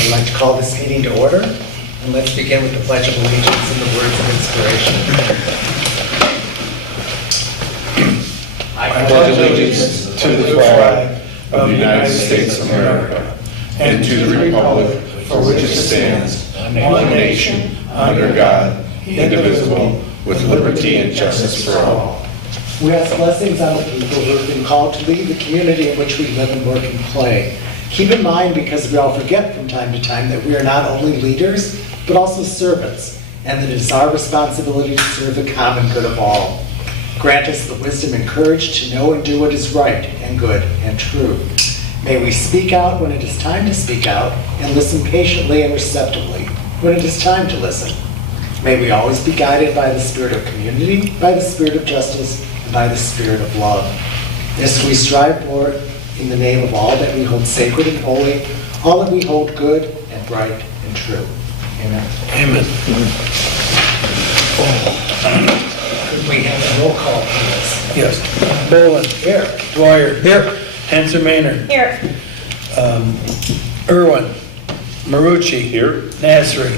I'd like to call this meeting to order, and let's begin with the Pledge of Allegiance and the words of inspiration. I pledge allegiance to the flag of the United States of America and to the republic for which it stands, one nation, under God, indivisible, with liberty and justice for all. We ask blessings on the people who have been called to lead the community in which we live and work and play. Keep in mind, because we all forget from time to time, that we are not only leaders, but also servants, and that it is our responsibility to serve the common good of all. Grant us the wisdom and courage to know and do what is right and good and true. May we speak out when it is time to speak out, and listen patiently and receptively when it is time to listen. May we always be guided by the spirit of community, by the spirit of justice, and by the spirit of love. This we strive for in the name of all that we hold sacred and holy, all that we hold good and right and true. Amen. Amen. Could we have a roll call, please? Yes. Berlin. Here. Dwyer. Here. Hanser Maynard. Here. Irwin. Marucci. Here. Nasri.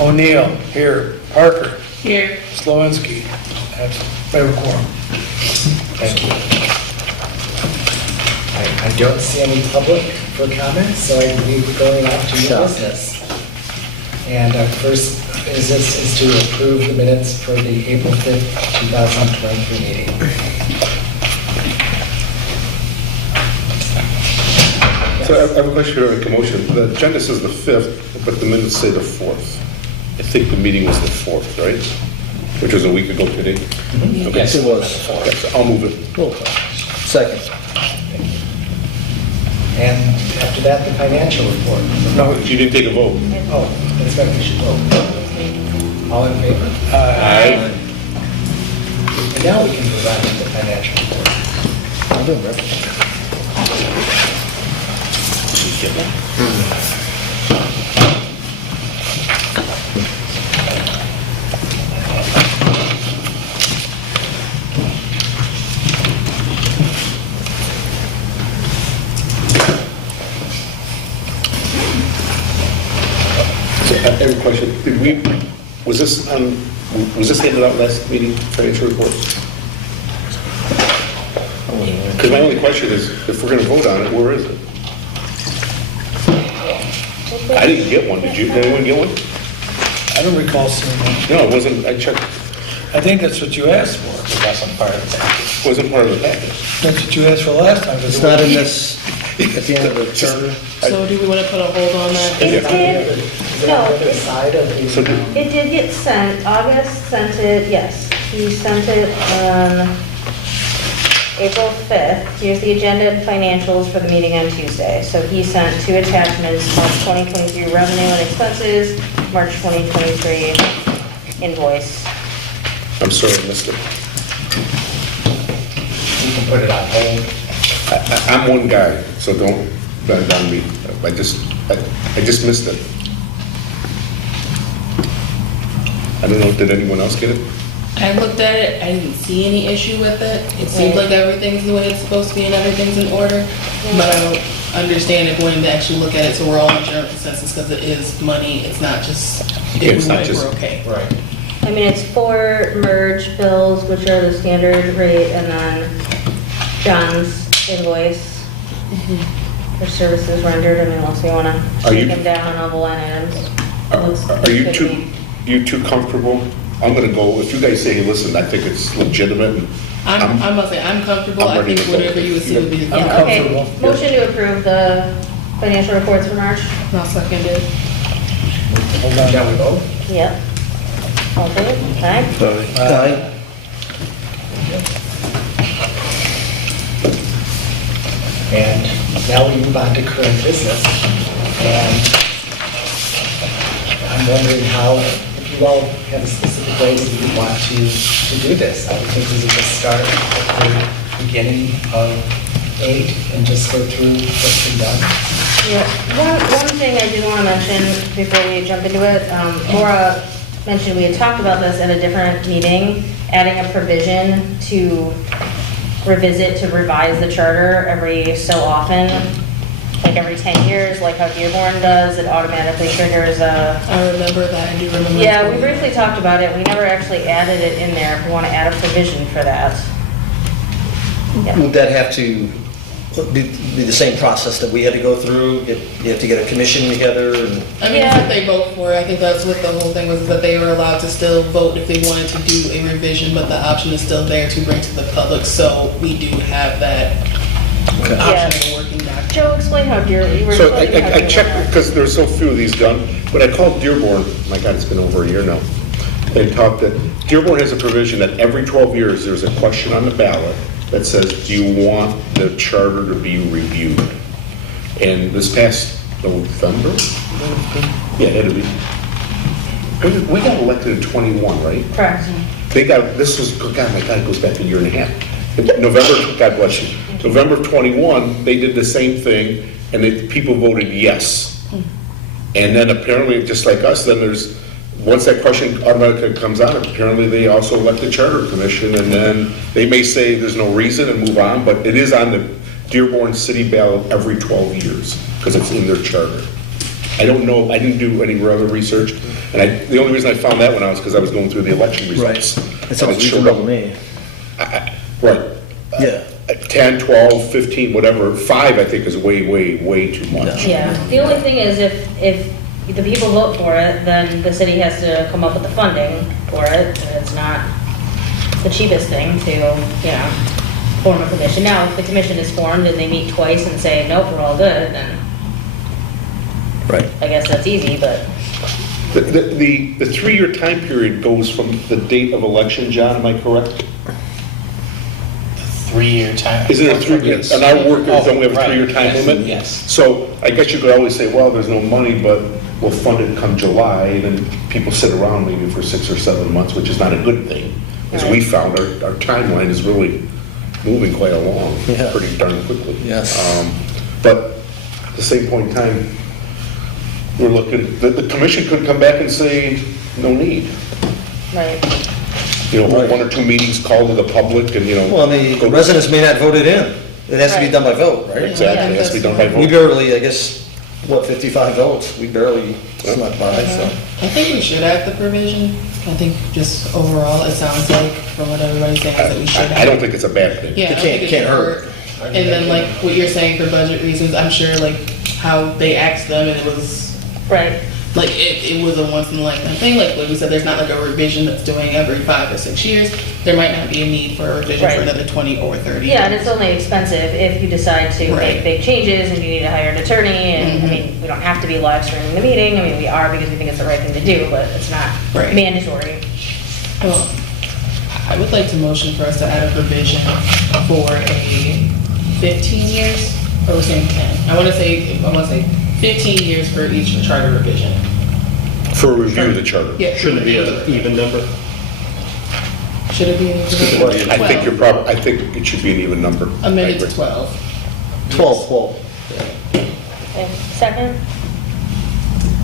O'Neill. Here. Parker. Here. Slowinski. We have a quorum. Thank you. I don't see any public for comments, so I believe we're going off to new business. And our first business is to approve the minutes for the April 5th, 2023 meeting. So I have a question or a motion. The agenda says the 5th, but the minutes say the 4th. I think the meeting was the 4th, right? Which was a week ago today? Okay. Yes, it was. Okay, so I'll move it. Roll call. Second. And after that, the financial report. No, you didn't take a vote. Oh, that's right, we should vote. All in favor? Aye. And now we can move on to the financial report. I'll do it. So I have a question. Was this handed out last meeting, financial report? Because my only question is, if we're going to vote on it, where is it? I didn't get one. Did you? Did anyone get one? I don't recall seeing that. No, it wasn't. I checked. I think that's what you asked for. It wasn't part of the package. It wasn't part of the package. That's what you asked for last time. It's not in this, at the end of the charter. So do we want to put a hold on that? It did, Is it no, on the other side of the? So did- it did get sent. August sent it, yes. He sent it on April 5th. Here's the agenda and financials for the meeting on Tuesday. So he sent 2 attachments, March 2023 revenue and expenses, March 2023 invoice. I'm sorry, I missed it. You can put it on hold. I'm one guy, so don't bend on me. I just missed it. I don't know, did anyone else get it? I looked at it, I didn't see any issue with it. It seems like everything's the way it's supposed to be and everything's in order. But I don't understand if wanting to actually look at it so we're all in general consensus because it is money. It's not just, Yeah, if it's we not like, just- we're okay. Right. I mean, it's 4 merge bills, which are the standard rate, and then John's invoice for services rendered. I mean, unless you want to Are take you- them down on all the line items. Looks- Are you could too, be. comfortable? I'm gonna go, if you guys say, hey, listen, I think it's legitimate. and I'm gonna say, I'm comfortable. I'm I ready think to go. whatever you assume would be. I'm Yeah, okay. comfortable. Motion to approve the financial reports for March? Not seconded. Hold on. Shall we vote? Yep. All in favor? Aye. Aye. And now we move on to current business. And I'm wondering how, if you all have a specific way that you want to do this. I would think we would just start at the beginning of 8 and just go through what's been done. Yeah, one thing I did want to mention before we jump into it, Laura mentioned we had talked about this at a different meeting, adding a provision to revisit, to revise the charter every so often. like every 10 years, like how Dearborn does, it automatically triggers a... I remember that, I do remember. Yeah, we briefly talked about it, we never actually added it in there, if we want to add a provision for that. Yeah. Would that have to be the same process that we had to go through? You have to get a commission together and... I mean, Yeah. if they vote for it, I think that's what the whole thing was, that they were allowed to still vote if they wanted to do a revision, but the option is still there to bring to the public, so we do have that option in working document. Joe, explain how you were So explaining how I Dearborn checked, works. because there's so few of these done, when I called Dearborn, my God, it's been over a year now, and talked that Dearborn has a provision that every 12 years, there's a question on the ballot that says, do you want the charter to be reviewed? And this past November? Yeah, it'll be. We got elected in 21, right? Correct. They got, this was, God, my God, it goes back a year and a half. November, God bless you. November of 21, they did the same thing, and people voted yes. And then apparently, just like us, then there's, once that question automatically comes out, apparently they also elect the charter commission, and then they may say there's no reason and move on, but it is on the Dearborn city ballot every 12 years, because it's in their charter. I don't know, I didn't do any other research, and the only reason I found that one out is because I was going through the election results. That sounds reasonable to me. Right. Yeah. 10, 12, 15, whatever, 5 I think is way, way, way too much. Yeah, the only thing is if the people vote for it, then the city has to come up with the funding for it. And it's not the cheapest thing to, form a commission. Now, if the commission is formed and they meet twice and say, nope, we're all good, then Right. I guess that's easy, but The 3-year time period goes from the date of election, John, am I correct? 3-year time. Isn't it 3 years? And our work, don't we have a Right, 3-year time yes, limit? Yes. So I guess you could always say, well, there's no money, but we'll fund it come July, and then people sit around maybe for 6 or 7 months, which is not a good thing. As we found, our timeline is really moving quite along, Yeah. pretty darn quickly. Yes. But at the same point in time, we're looking, the commission could come back and say, no need. right. Hold 1 or 2 meetings, call to the public, and, Well, the go- residents may not vote it in. It has to be Right. done by vote, right? Exactly, it has to be done by We vote. barely, I guess, 55 votes? We barely snuck by, so. I think we should add the provision. I think just overall, it sounds like, from what everybody's saying, that we should add. I don't think it's a bad thing. Yeah, I It don't think can't should hurt. And then like what you're saying for budget reasons, I'm sure like how they asked them and it was, Right. like it was a once in a lifetime thing. Like we said, there's not like a revision that's doing every 5 or 6 years. There might not be a need for a revision Right. for another 20 or 30 Yeah, and years. it's only expensive if you decide to Right. make big changes and you need to hire an attorney. And I mean, we don't have to be live streaming the meeting. I mean, we are because we think it's the right thing to do, but it's not Right. mandatory. Well, I would like to motion for us to add a provision for a 15 years, or we're saying 10. I want to say 15 years for each charter revision. For a review of the charter. Yeah. Shouldn't it be an even number? Should it be an even I think you're I think it should be an even number. amended I to agree. 12? 12. Okay, second?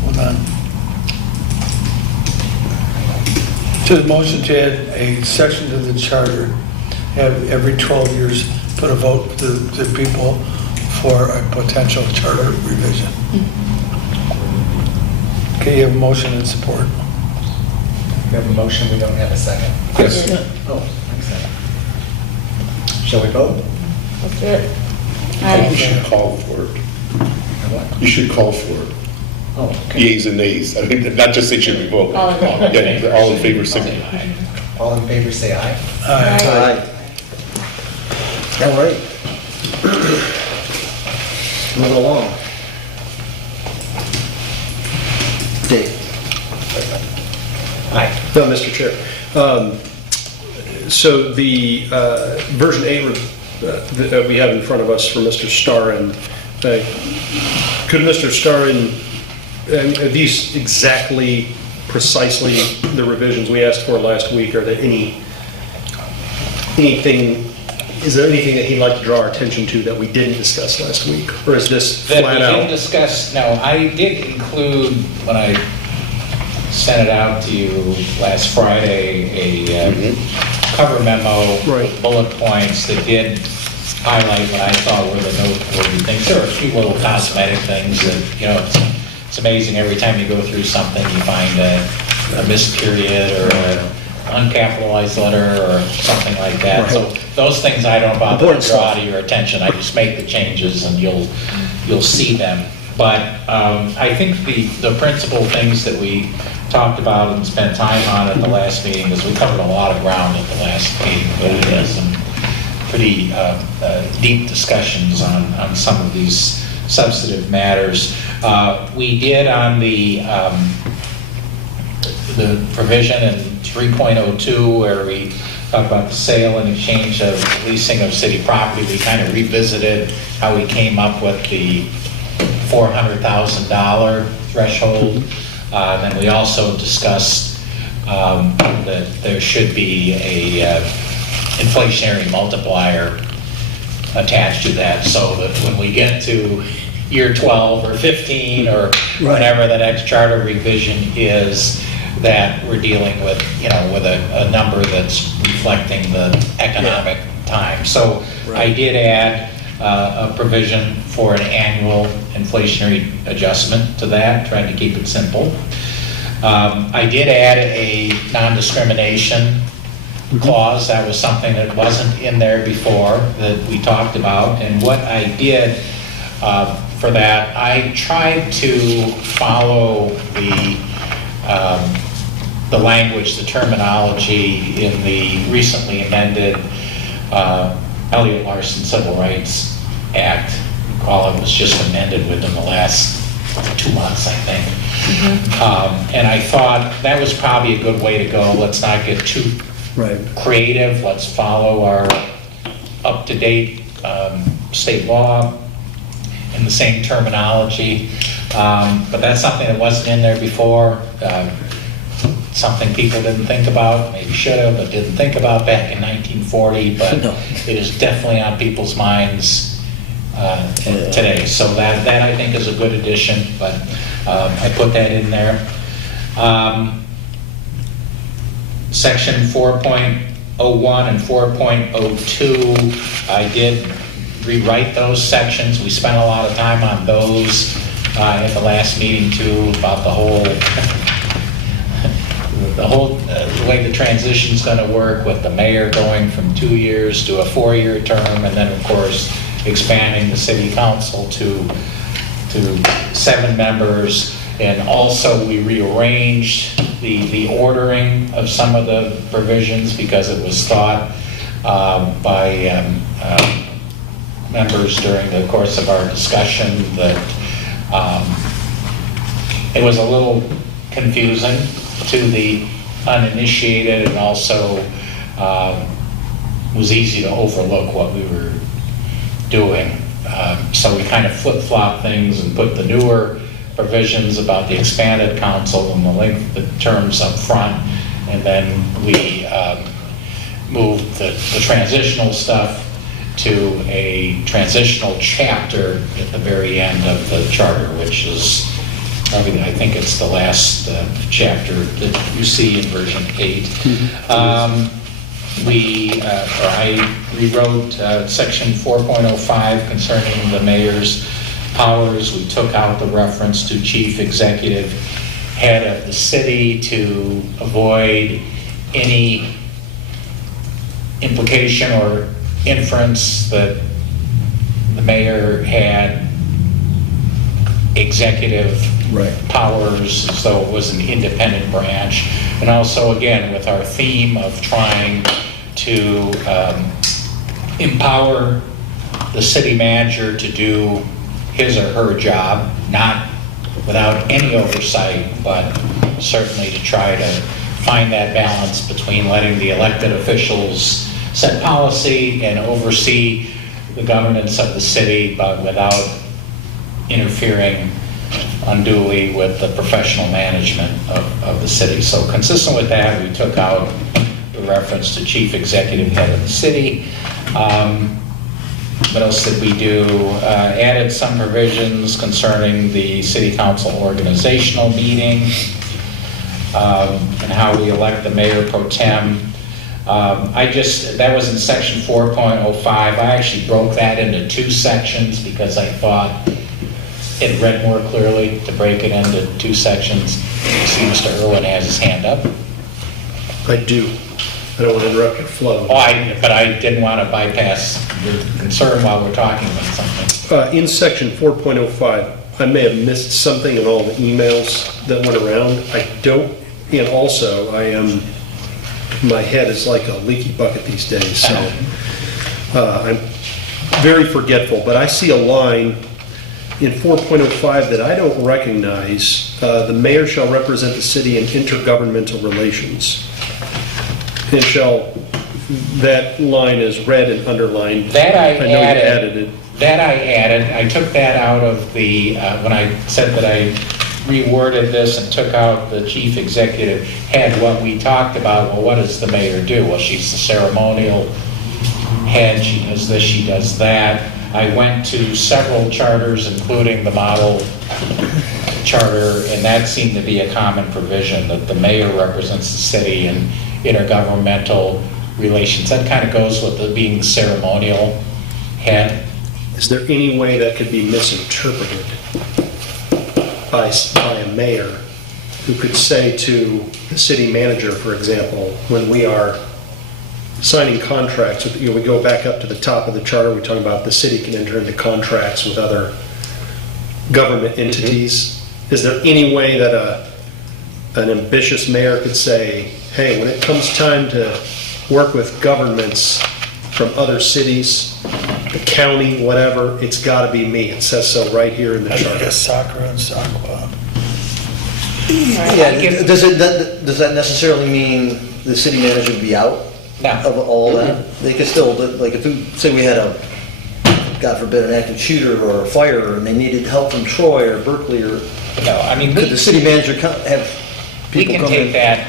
Hold on. To the motion to add a section to the charter, have every 12 years put a vote to the people for a potential charter revision. Okay, you have a motion and support. We have a motion, we don't have a second. Yes. Oh, second. Shall we vote? Let's do it. You Aye. should call for it. What? You should call for it. Oh, okay. Yeas and nays. I mean, not just say should we vote. All in favor. Yeah, all in favor, signify. All in favor, say aye. Aye. All right. Moving along. Dave? Aye. No, Mr. Chair. So the version 8 that we have in front of us from Mr. Starin, could Mr. Starin, are these exactly, precisely the revisions we asked for last week? Are there is there anything that he'd like to draw our attention to that we didn't discuss last week? Or is this That we flat didn't out? discuss, no, I did include, when I sent it out to you last Friday, a cover memo Right. with bullet points that did highlight what I thought were the noteworthy things. There were a few little cosmetic things that, you know, it's amazing every time you go through something, you find a missed period or an uncapitalized letter or something like that. So those things I don't bother to Important draw stuff. to your attention. I just make the changes and you'll see them. But I think the principal things that we talked about and spent time on at the last meeting is we covered a lot of ground at the last meeting. We had some pretty deep discussions on some of these substantive matters. We did on the provision in 3.02 where we talked about the sale and exchange of leasing of city property. We kind of revisited how we came up with the $400,000 threshold. Then we also discussed that there should be a inflationary multiplier attached to that, so that when we get to year 12 or 15 or whenever the next charter revision is, that we're dealing with, you know, with a number that's reflecting the economic time. So I did add a provision for an annual inflationary adjustment to that, trying to keep it simple. I did add a non-discrimination clause. That was something that wasn't in there before that we talked about. And what I did for that, I tried to follow the language, the terminology in the recently amended Elliott-Larsen Civil Rights Act. Recall it was just amended within the last 2 months, I think. And I thought that was probably a good way to go. Let's not get too creative. Let's follow our up-to-date state law in the same terminology. But that's something that wasn't in there before. Something people didn't think about, maybe should have, but didn't think about back in 1940. But it is definitely on people's minds today. So that I think is a good addition, but I put that in there. Section 4.01 and 4.02, I did rewrite those sections. We spent a lot of time on those at the last meeting too, about the whole the way the transition's going to work with the mayor going from 2 years to a 4-year term, and then of course expanding the city council to 7 members. And also we rearranged the ordering of some of the provisions because it was thought by members during the course of our discussion that it was a little confusing to the uninitiated, and also was easy to overlook what we were doing. So we kind of flip-flopped things and put the newer provisions about the expanded council and the length of the terms up front, and then we moved the transitional stuff to a transitional chapter at the very end of the charter, which is probably, I think it's the last chapter that you see in version 8. I rewrote section 4.05 concerning the mayor's powers. We took out the reference to chief executive head of the city to avoid any implication or inference that the mayor had executive powers as though it was an independent branch. And also, again, with our theme of trying to empower the city manager to do his or her job, not without any oversight, but certainly to try to find that balance between letting the elected officials set policy and oversee the governance of the city, but without interfering unduly with the professional management of the city. So consistent with that, we took out the reference to chief executive head of the city. What else did we do? Added some provisions concerning the city council organizational meeting and how we elect the mayor pro tem. That was in section 4.05. I actually broke that into 2 sections because I thought it read more clearly to break it into 2 sections. See, Mr. Irwin has his hand up. I do. I don't want to interrupt your flow. But I didn't want to bypass your concern while we're talking about something. In section 4.05, I may have missed something in all the emails that went around. I don't, and also my head is like a leaky bucket these days, so I'm very forgetful. But I see a line in 4.05 that I don't recognize. The mayor shall represent the city in intergovernmental relations. And that line is red and underlined. That I know you added it. That I added. I took that out of the, when I said that I reworded this and took out the chief executive head, what we talked about, well, what does the mayor do? Well, she's the ceremonial head, she does this, she does that. I went to several charters, including the model charter, and that seemed to be a common provision, that the mayor represents the city in intergovernmental relations. That kind of goes with being the ceremonial head. Is there any way that could be misinterpreted by a mayor who could say to the city manager, for example, when we are signing contracts, we go back up to the top of the charter, we talk about the city can enter into contracts with other government entities. Is there any way that an ambitious mayor could say, hey, when it comes time to work with governments from other cities, the county, whatever, it's got to be me. It says so right here in the I charter. guess soccer and sock club. Yeah, does that necessarily mean the city manager would be out No. of all that? They could still, like, if we, say we had God forbid, an active shooter or a fire, and they needed help from Troy or Berkeley, or No, I mean, could the city manager have we people can come take in? that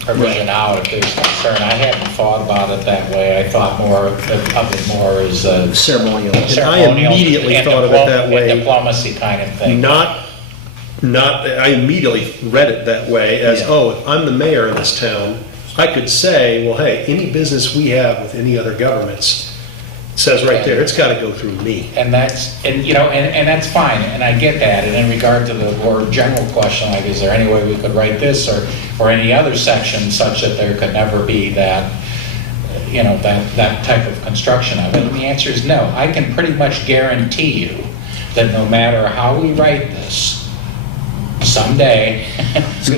provision out if there's concern. I hadn't thought about it that way. I thought more of it more as a Ceremonial. ceremonial immediately and thought of it that way. diplomacy kind of thing. I immediately read it that way as, Yeah. oh, if I'm the mayor of this town, I could say, well, hey, any business we have with any other governments, it says right there, it's got to go through me. And that's, and you know, and that's fine, and I get that. And in regard to the more general question, like, is there any way we could write this or any other section such that there could never be that, you know, that type of construction of it? And the answer is no. I can pretty much guarantee you that no matter how we write this, someday,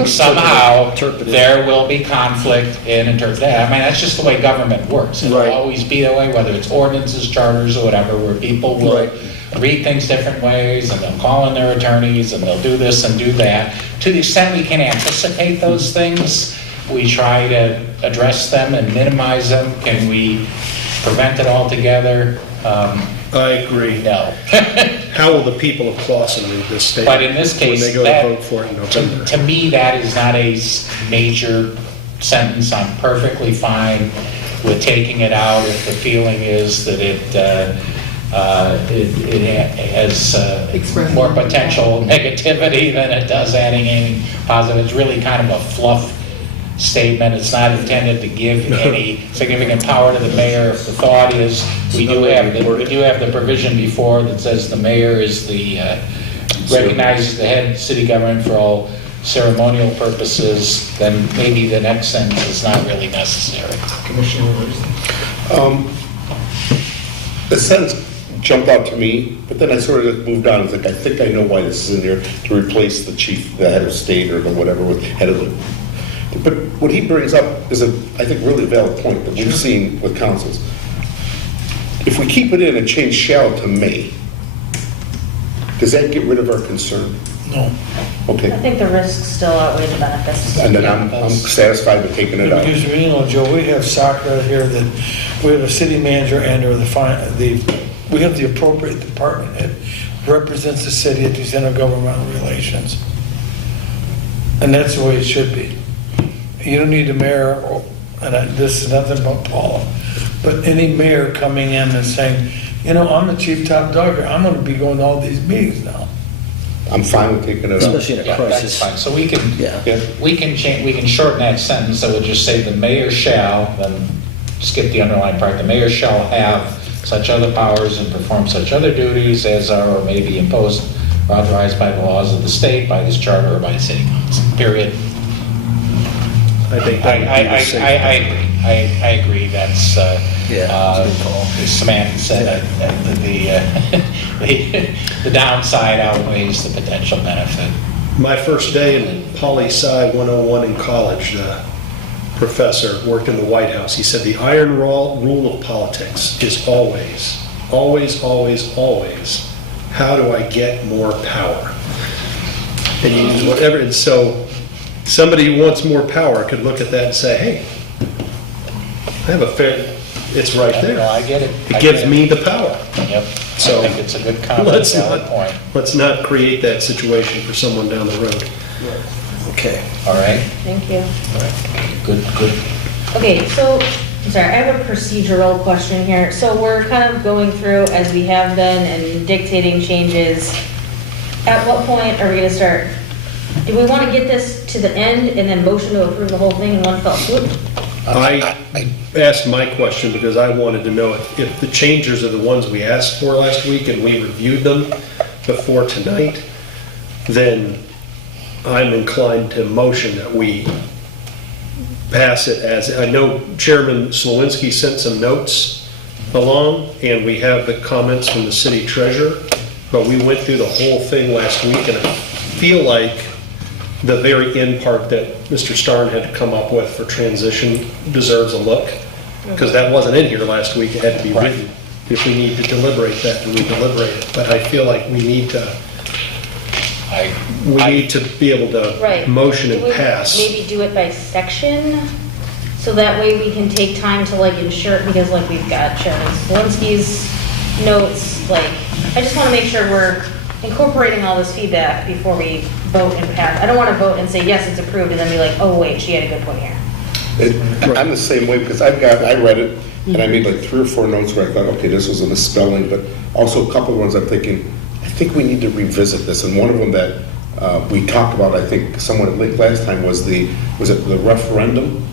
somehow, Interpreted. there will be conflict in interpretation. I mean, that's just the way government works. It'll Right. always be that way, whether it's ordinances, charters, or whatever, where people will Right. read things different ways, and they'll call in their attorneys, and they'll do this and do that. To the extent we can anticipate those things, we try to address them and minimize them. Can we prevent it altogether? I agree. No. How will the people of Clawson read this statement? But in this case, when they go that- to vote for it in November? To me, that is not a major sentence. I'm perfectly fine with taking it out if the feeling is that it has Express more more. potential negativity than it does adding any positive. It's really kind of a fluff statement. It's not intended to give any significant power to the mayor. If the thought is, we do have the provision before that says the mayor is recognizes the head city government for all ceremonial purposes, then maybe the next sentence is not really necessary. The sentence jumped out to me, but then I sort of moved on. I was like, I think I know why this is in there, to replace the chief, the head of state or the whatever, with head of the... But what he brings up is I think, really valid point that we've seen with councils. If we keep it in and change shall to may, does that get rid of our concern? No. I Okay, think the risks still outweigh the benefits. and then I'm satisfied with taking it out. Because, you know, Joe, we have soccer here, that we have a city manager and or we have the appropriate department head represents the city at these intergovernmental relations. And that's the way it should be. You don't need a mayor, this is nothing but Paula, but any mayor coming in and saying, you know, I'm the chief top dog here, I'm gonna be going to all these meetings now. I'm fine with taking it up. Especially in a Yeah, that's crisis. fine. So we can, Yeah. Yeah. we can change, we can shorten that sentence, that would just say the mayor shall, then skip the underlying part, the mayor shall have such other powers and perform such other duties as are or may be imposed or authorized by the laws of the state, by this charter, or by the city council, period. I think that would be the safe. I agree, that's, Yeah, that's a good call. as Samantha said, the downside outweighs the potential benefit. My first day in Poli-Sci 101 in college, the professor worked in the White House. He said the iron rule of politics is always, always, always, always, how do I get more power? And you use whatever, and so somebody who wants more power could look at that and say, hey, I have a fair, it's right No, there. I get it. I It gives get me the power. Yep, So, I think it's a good comment, Let's valid not, point. let's not create that situation for someone down the road. Okay. All right, Thank you. good, good. Okay, so, I'm sorry, I have a procedural question here. So we're kind of going through, as we have been, and dictating changes. At what point are we gonna start? Do we want to get this to the end and then motion to approve the whole thing in one fell swoop? I asked my question because I wanted to know if the changes are the ones we asked for last week and we reviewed them before tonight, then I'm inclined to motion that we pass it as, I know Chairman Slawinski sent some notes along, and we have the comments from the city treasurer, but we went through the whole thing last week, and I feel like the very end part that Mr. Starn had to come up with for transition deserves a look, because that wasn't in here last week, it had to be written. If we need to deliberate that, then we deliberate it, but I feel like we need to be able Right. to motion and Do we pass. Maybe do it by section, so that way we can take time to like ensure, because like we've got Chairman Slawinski's notes, like, I just want to make sure we're incorporating all this feedback before we vote and pass. I don't want to vote and say, yes, it's approved, and then be like, oh, wait, she had a good point here. I'm the same way, because I read it, and I made like 3 or 4 notes where I thought, okay, this was a misspelling, but also a couple of ones I'm thinking, I think we need to revisit this, and one of them that we talked about, I think, somewhat late last time, was it the referendum?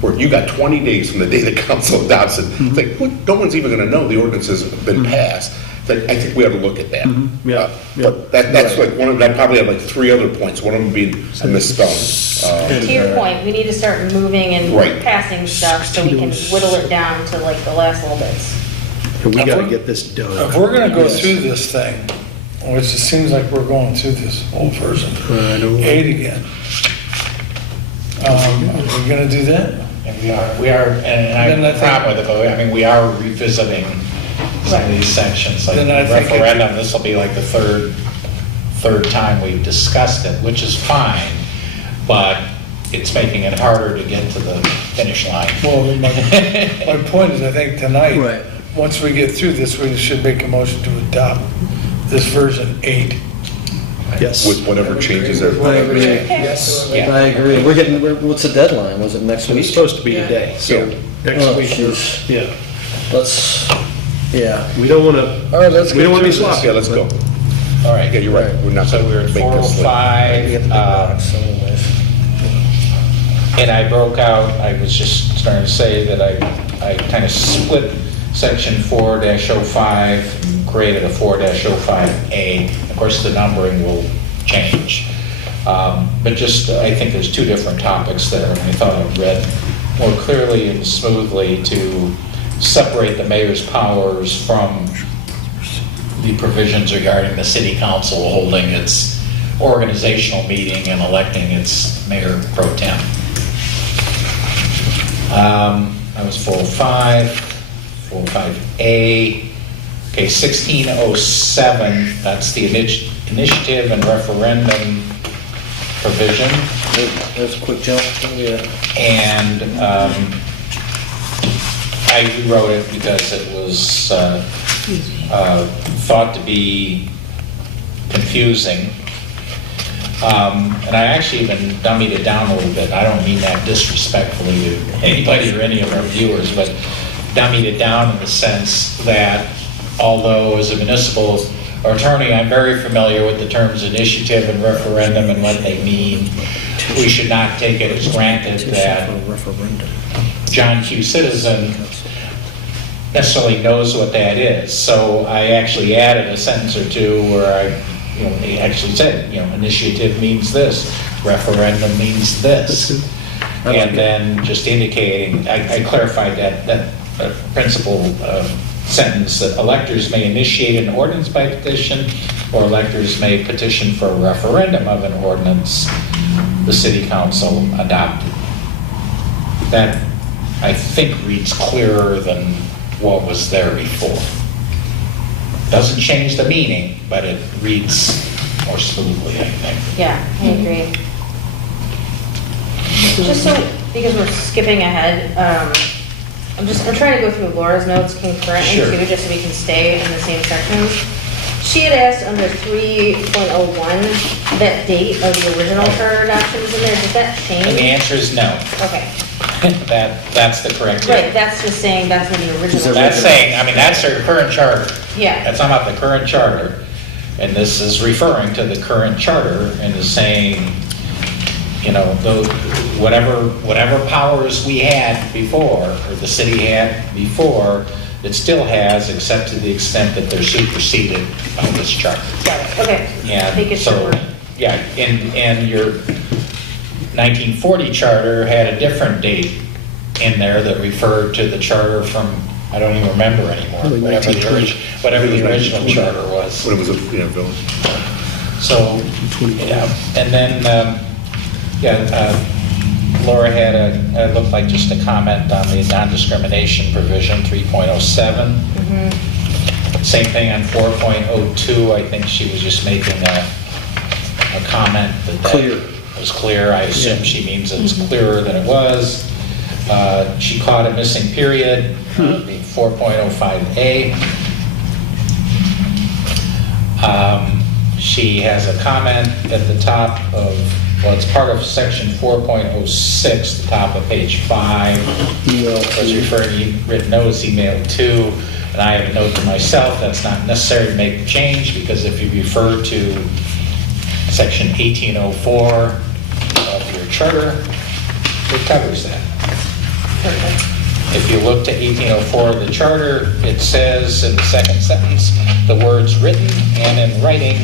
Where you got 20 days from the day the council adopts it. It's like, no one's even gonna know the ordinance has been passed. It's like, I think we ought to look at that. Yeah, But that's like one of, I probably have like 3 other points, one of them being a misspelling. To your point, we need to start moving and Right. passing stuff so we can whittle it down to like the last little bits. And we gotta get this done. If we're gonna go through this thing, which it seems like we're going through this whole version, I don't know. 8 again. Are we gonna do that? And we are, and I Then I have a think- problem with it, but I mean, we are revisiting some of these sections, like Then I think it- referendum, this will be like the third time we've discussed it, which is fine, but it's making it harder to get to the finish line. Well, my point is, I think tonight, Right. once we get through this, we should make a motion to adopt this version 8. Yes. With whatever changes are. Whatever agree. change. Yes. Yeah. I agree. What's the deadline? Was it next It was week? supposed to be today, so next Oh, week, jeez. yeah. Let's, yeah. We don't wanna, All right, let's we don't wanna be get through this. sloppy. Yeah, let's go. All right. Yeah, you're right. We're not So we're gonna at make this late. 405, and I broke out, I was just starting to say that I kind of split section 4-05, created a 4-05A. Of course, the numbering will change. But just, I think there's 2 different topics there, and I thought I read more clearly and smoothly to separate the mayor's powers from the provisions regarding the city council holding its organizational meeting and electing its mayor pro tem. That was 405, 405A. Okay, 1607, that's the initiative and referendum provision. There's a quick jump. Yeah. And I rewrote it because it was thought to be confusing. And I actually even dummied it down a little bit. I don't mean that disrespectfully to anybody or any of our viewers, but dummied it down in the sense that although as a municipal attorney, I'm very familiar with the terms initiative and referendum and what they mean. We should not take it as granted that John Q. Citizen necessarily knows what that is. So I actually added a sentence or two where he actually said, initiative means this, referendum means this. And then just indicating, I clarified that principal sentence, that electors may initiate an ordinance by petition, or electors may petition for a referendum of an ordinance the city council adopted. That, I think, reads clearer than what was there before. Doesn't change the meaning, but it reads more smoothly, I think. Yeah, I agree. Just so, because we're skipping ahead, I'm trying to go through Laura's notes concurrently Sure. too, just so we can stay in the same sections. She had asked under 3.01, that date of the original charter adoption is in there, did that change? And the answer is no. Okay, That's the correct right, date. that's just saying that's when the original. That's saying, that's their current charter. Yeah. That's not about the current charter. And this is referring to the current charter and is saying, whatever powers we had before, or the city had before, it still has, except to the extent that they're superseded by this charter. Got it, okay. Make And it so, shorter. yeah, and your 1940 charter had a different date in there that referred to the charter from, I don't even remember anymore, whatever the original charter was. When it was a village. So, and then, Laura had it looked like just a comment on the non-discrimination provision, 3.07. Same thing on 4.02, I think she was just making a comment that Clear. was clear. I assume she means it's clearer than it was. She caught a missing period, the 4.05A. She has a comment at the top of, it's part of section 4.06, the top of page 5. I was referring to written notice emailed to, and I have a note to myself, that's not necessary to make the change, because if you refer to section 1804 of your charter, it covers that. If you look to 1804 of the charter, it says in the second sentence, the words written and in writing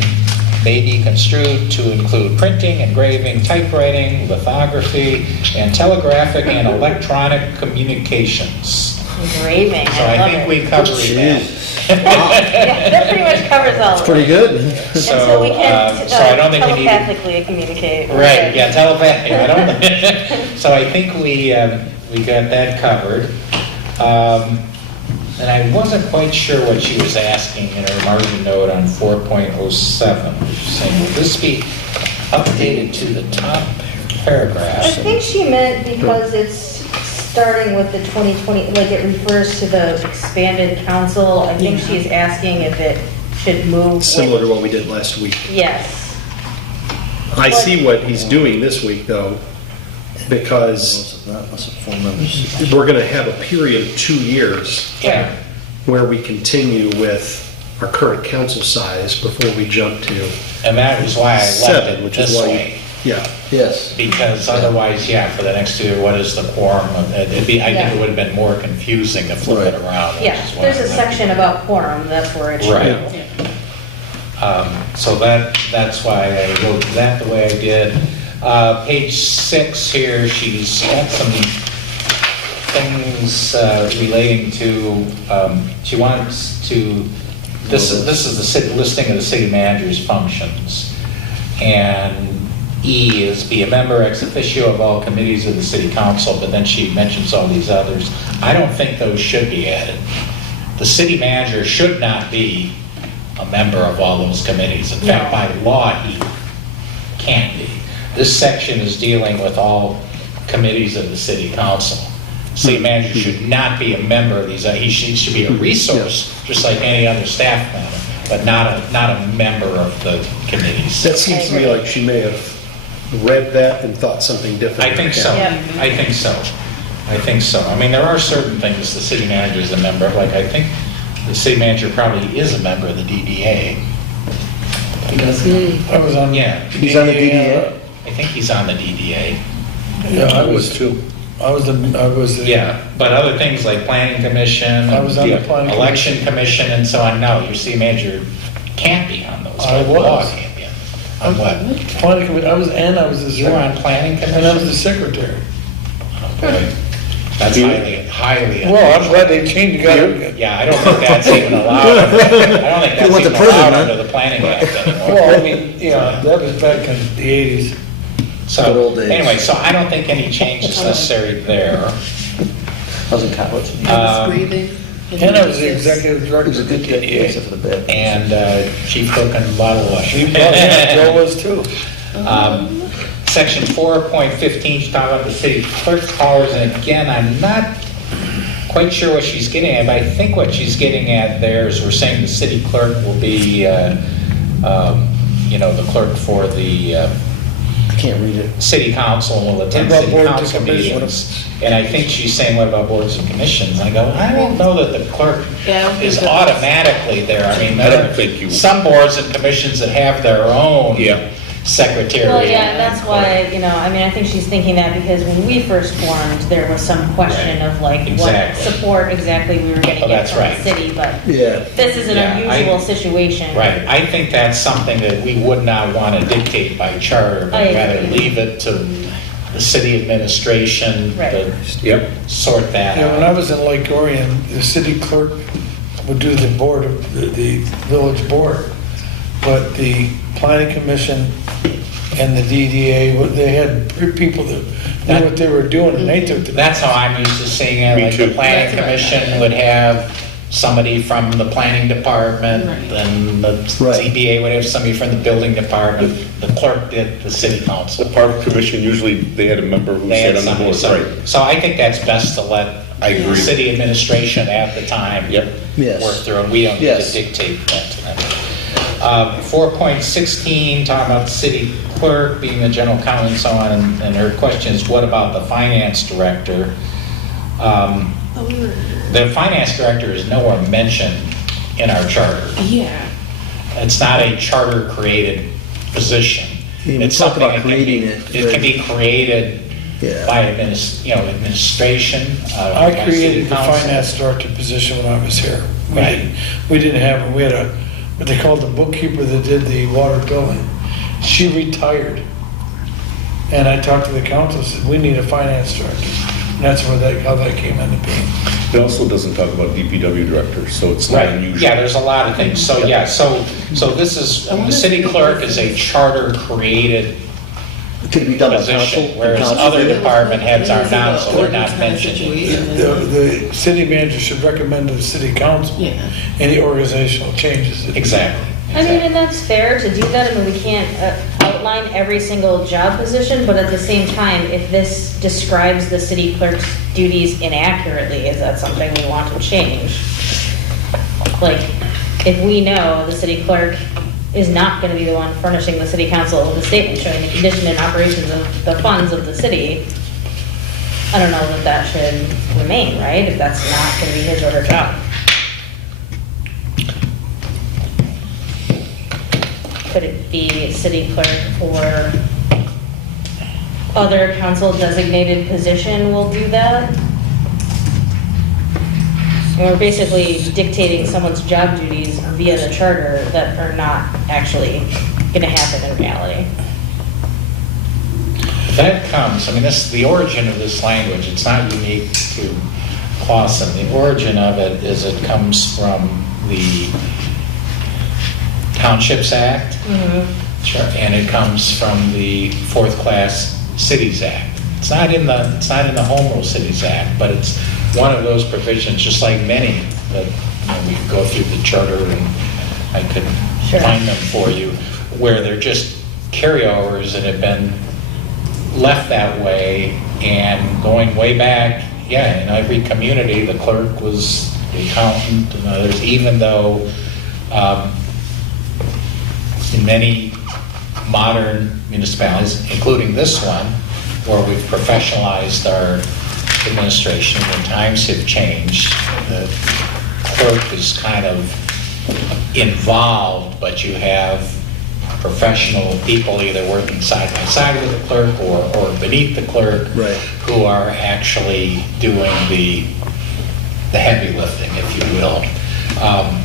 may be construed to include printing, engraving, typewriting, lithography, and telegraphic and electronic communications. Engraving, So I I love think it. we covered that. Yeah, that pretty much covers all of it. Pretty good. And so we can So I don't think we need. telepathically communicate. Right, yeah, telepathy, I don't, so I think we got that covered. And I wasn't quite sure what she was asking in her margin note on 4.07. Saying, will this be updated to the top paragraph? I think she meant because it's starting with the 2020, like it refers to the expanded council. I think she's asking if it should move with. Similar to what we did last week. Yes. I see what he's doing this week, though, because we're going to have a period of 2 years Yeah. where we continue with our current council size before we jump to And that was why I left 7, it which is this why, way. yeah. Yes. Because otherwise, for the next 2 years, what is the quorum? I think it would have been more confusing to flip it around. which Yeah, is why there's I a left it. section about quorum, that's where it should Right. go. So that's why I wrote that the way I did. Page 6 here, she's got some things relating to, she wants to, this is the listing of the city manager's functions. And E is be a member ex officio of all committees of the city council, but then she mentions all these others. I don't think those should be added. The city manager should not be a member of all those committees. In fact, by law, he can't be. This section is dealing with all committees of the city council. City manager should not be a member of these. He should be a resource, just like any other staff member, but not a member of the committees. That seems to me like she may have read that and thought something different. I think so. Yeah. I think so. I think so. I mean, there are certain things the city manager is a member of. Like, I think the city manager probably is a member of the DDA. He does. I was on. Yeah. He's on the DDA? I think he's on the DDA. Yeah, I was too. I was the. Yeah, but other things like planning commission, I was on the planning election commission and so on, no, your city manager can't be on those. I The law was. can't be on. On what? Planning committee, I was the You were on planning And I was the commission? secretary. Oh, boy. That's highly Well, I'm unusual. glad they changed, got it. Yeah, I don't think that's even allowed. I don't think You that's went to even prison, allowed huh? under the planning act anymore. Well, I mean, yeah, that was back in the 80s. Good old So, days. anyway, so I don't think any change is necessary there. I was in college. I was breathing. And I was the executive He director was a of the good kid, DDA. except for the bed. And chief cook and bottle washer. Yeah, Joe was too. Section 4.15, she's talking about the city clerk's powers, and again, I'm not quite sure what she's getting at, but I think what she's getting at there is we're saying the city clerk will be, the clerk for the I can't read it. city council and will attend What about city boards and council commissions? meetings. And I think she's saying, what about boards and commissions? I go, I don't know that the clerk Yeah, I don't think is that- automatically there. I mean, I there don't are think you- some boards and commissions that have their own Yeah. secretary. Well, yeah, and that's why, I think she's thinking that because when we first formed, there was some question Right. of like what Exactly. support exactly we were gonna Oh, get that's from the right. city, but Yeah. this is an Yeah, unusual situation. Right, I think that's something that we would not want to dictate by charter, I but rather agree. leave it to the city administration Right. to Yep. sort that Yeah, when I out. was in Lake Orion, the city clerk would do the board of, the village board. But the planning commission and the DDA, they had people that knew what they were doing and they took the. That's how I'm used to seeing it, Me like the too. planning That's right. commission would have somebody from the planning department, Right. then the Right. ZBA would have somebody from the building department, the clerk did the city The council. park commission, usually they had a member who They sat had on the somebody, board, so, right? so I think that's best to let I agree. the city administration at the time Yep. Yes. work through, and we don't need to Yes. dictate that to them. 4.16, talking about the city clerk being the general counsel and so on, and her question is, what about the finance director? The finance director is nowhere mentioned in our charter. Yeah. It's not a charter-created position. Yeah, we It's talked something about that can be, creating it, it can be created Yeah. by administration. I by created city the council. finance director position when I was here. Right. We didn't have, we had what they called the bookkeeper that did the water billing. She retired. And I talked to the council, said, we need a finance director. And that's how that came into being. It also doesn't talk about DPW director, so it's not Right, unusual. yeah, there's a lot of things, so, yeah, so this is, the city clerk is a charter-created Could it be done by council? position, whereas Council? other department heads are not, so they're not mentioned. The city manager should recommend to the city council Yeah. any organizational changes. Exactly. I mean, and that's fair to do that. I mean, we can't outline every single job position, but at the same time, if this describes the city clerk's duties inaccurately, is that something we want to change? Like, if we know the city clerk is not going to be the one furnishing the city council with a statement showing the condition and operations of the funds of the city, I don't know that should remain, right? If that's not going to be his or her job. Could it be city clerk or other council designated position will do that? And we're basically dictating someone's job duties via the charter that are not actually gonna happen in reality. That comes, I mean, the origin of this language, it's not unique to Clausen. The origin of it is it comes from the Townships Act, Sure, and it comes from the Fourth Class Cities Act. It's not in the Home Rule Cities Act, but it's one of those provisions, just like many that we could go through the charter and I could Sure. find them for you, where they're just carryovers that have been left that way, and going way back, yeah, in every community, the clerk was the accountant and others, even though in many modern municipalities, including this one, where we've professionalized our administration, when times have changed, the clerk is kind of involved, but you have professional people either working side by side with the clerk or beneath the clerk Right. who are actually doing the heavy lifting, if you will.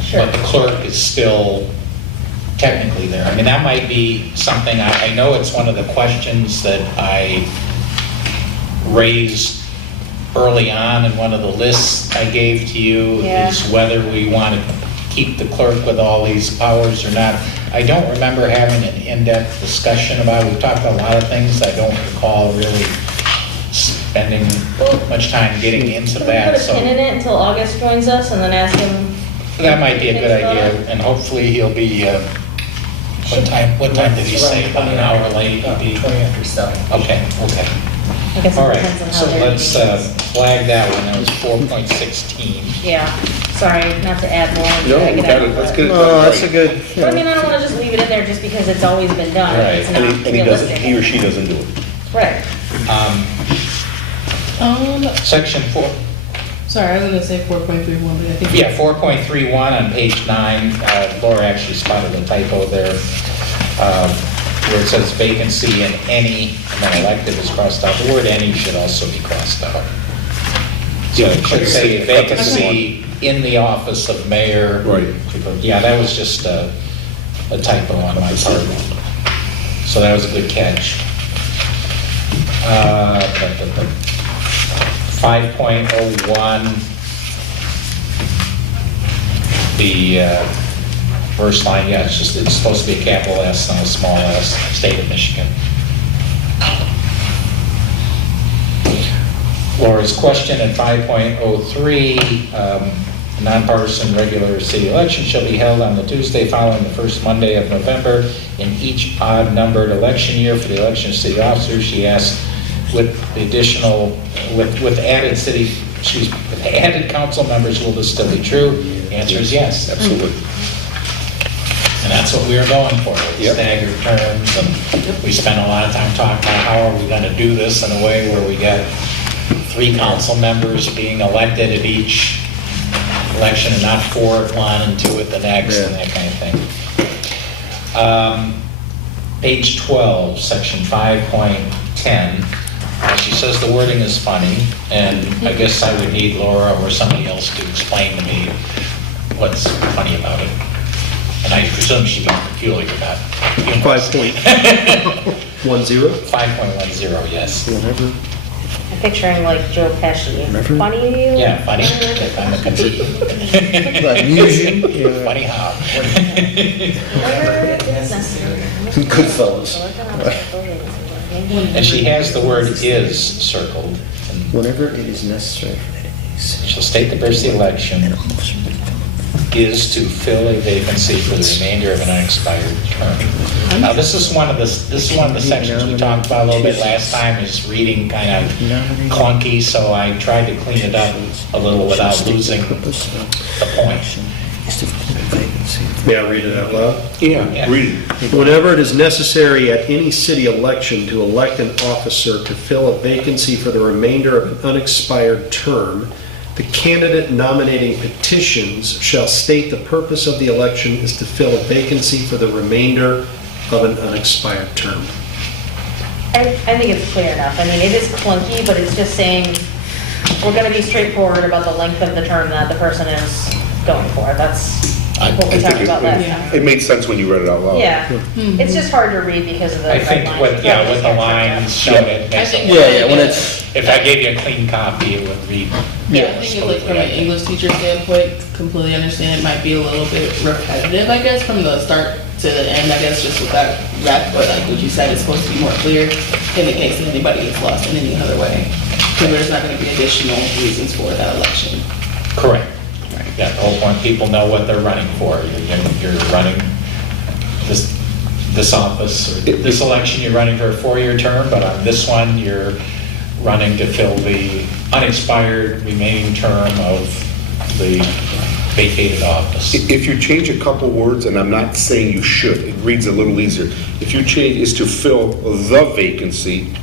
Sure. But the clerk is still technically there. I mean, that might be something, I know it's one of the questions that I raised early on in one of the lists I gave to you, Yeah. is whether we want to keep the clerk with all these powers or not. I don't remember having an in-depth discussion about it. We talked about a lot of things. I don't recall really spending much time getting into Can we that, put a so pin in it until August joins us and then ask him? that might be a good Think about idea, it. and hopefully he'll be, what time did he say, about an hour late? He'll be- 20 after 7. Okay, okay. I guess it All right, depends on how so they're let's meeting. flag that one, that was 4.16. Yeah, sorry, not to add more. No, drag it out, let's but- get it No, done that's a right. good, But I mean, I don't want to just leave it in there just because it's always been done. Right. It's not And he doesn't, realistic. he or she doesn't do it. Right. Section 4, Sorry, I was gonna say 4.31, but I think. yeah, 4.31 on page 9, Laura actually spotted a typo there, where it says vacancy in any, and then elected is crossed out. The word any should also be crossed out. So it should say vacancy in the office of mayor. Right. Yeah, that was just a typo on my part. So that was a good catch. 5.01, the first line, yeah, it's supposed to be a capital S, not a small s, state of Michigan. Laura's question at 5.03, a nonpartisan regular city election shall be held on the Tuesday following the first Monday of November in each odd-numbered election year for the election of city officers. She asked, with added with added council members, will this still be true? The answer is yes. Absolutely. And that's what we were going for, Yep. staggered terms, and we spent a lot of time talking about how are we gonna do this in a way where we get 3 council members being elected at each election and not 4 at one and 2 at the next and that kind of thing. Page 12, section 5.10, she says the wording is funny, and I guess I would need Laura or somebody else to explain to me what's funny about it. And I presume she means peculiar, not humorous. 5.10? 5.10, yes. whatever. I'm picturing like Joe Pesci. Never- Funny to you? Yeah, funny, if I'm a comedian. But amusing, yeah. Funny how. Whatever is necessary. Goodfellas. And she has the word is circled. And Whenever it is necessary for that. she'll state the purpose of the election is to fill a vacancy for the remainder of an unexpired term. Now, this is one of the sections we talked about a little bit last time, is reading kind of clunky, so I tried to clean it up a little without losing the point. May I read it out loud? Yeah, read it. Whenever it is necessary at any city election to elect an officer to fill a vacancy for the remainder of an unexpired term, the candidate nominating petitions shall state the purpose of the election is to fill a vacancy for the remainder of an unexpired term. I think it's clear enough. I mean, it is clunky, but it's just saying, we're gonna be straightforward about the length of the term that the person is going for. That's what we talked about last time. It made sense when you read it out loud. Yeah, it's just hard to read because of the I red think lines. with the lines showing it makes think- it. Yeah, when it's, If I gave you a clean copy, it would read. Yeah, I think it's like from an English teacher standpoint, completely understand it might be a little bit repetitive, I guess, from the start to the end, I guess, just with that rep, but like what you said, it's supposed to be more clear in the case that anybody gets lost in any other way. Because there's not gonna be additional reasons for that election. Correct. Yeah, the whole point, people know what they're running for. You're running this office, or this election, you're running for a 4-year term, but on this one, you're running to fill the unexpired remaining term of the vacated office. If you change a couple words, and I'm not saying you should, it reads a little easier. If you change is to fill the vacancy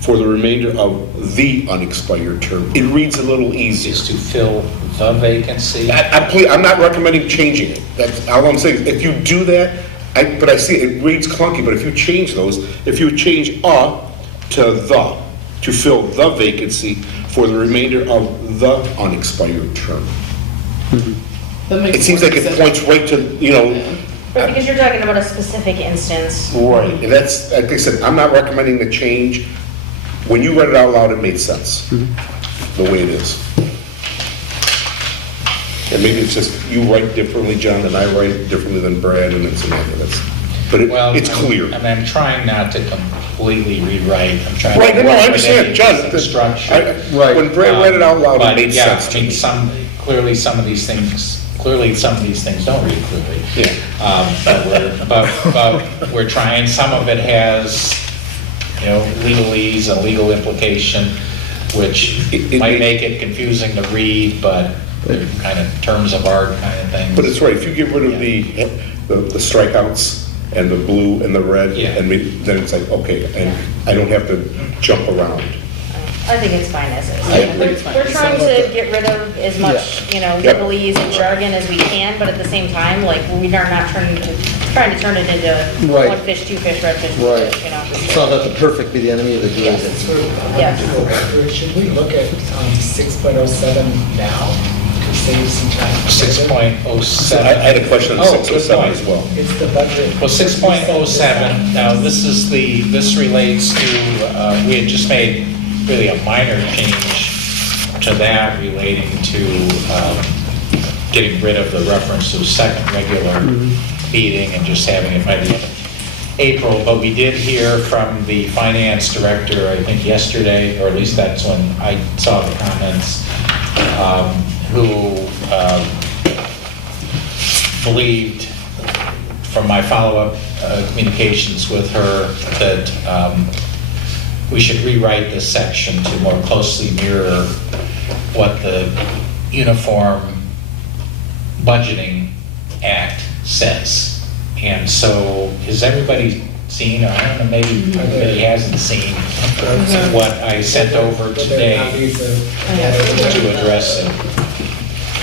for the remainder of the unexpired term, it reads a little easier. Is to fill the vacancy. I'm not recommending changing it. That's all I'm saying. If you do that, But I see, it reads clunky, but if you change those, if you change to the, to fill the vacancy for the remainder of the unexpired term. That makes It seems more like it sense. points right to, you know, But because you're talking about a specific instance. right, and that's, like I said, I'm not recommending the change. When you read it out loud, it made sense, the way it is. And maybe it's just, you write differently, John, and I write differently than Brad, and it's a matter, but it's clear. And I'm trying not to completely rewrite, I'm trying to. Right, no, I work with understand, any John. decent structure. Right. When Brad read it out loud, it But made yeah, sense I to mean, me. some of these things don't read clearly. Yeah. But we're trying, some of it has, you know, legalese and legal implication, which It might may- make it confusing to read, but they're kind of terms of art kind of things. But it's right, if you get rid of the strikeouts and the blue and the red, Yeah. then it's like, okay, and I don't have to jump around. I think it's fine as is. I agree. We're trying to get rid of as much, you know, Yep. legalese and jargon as we can, but at the same time, like, we are not trying to turn it into Right. one fish, two fish, red fish, Right. you know. It's not that the perfect be the enemy of the good. Yes. Yes. To go back to it, should we look at 6.07 now to save some time? 6.07. I had a question on Oh, good 607 point. as well. It's the budget. Well, 6.07, now this relates to, we had just made really a minor change to that relating to getting rid of the reference to a second regular meeting and just having it by the end of April. But we did hear from the finance director, I think yesterday, or at least that's when I saw the comments, who believed from my follow-up communications with her that we should rewrite this section to more closely mirror what the Uniform Budgeting Act says. And so, has everybody seen, or I don't know, maybe everybody hasn't seen what I sent over today to address it.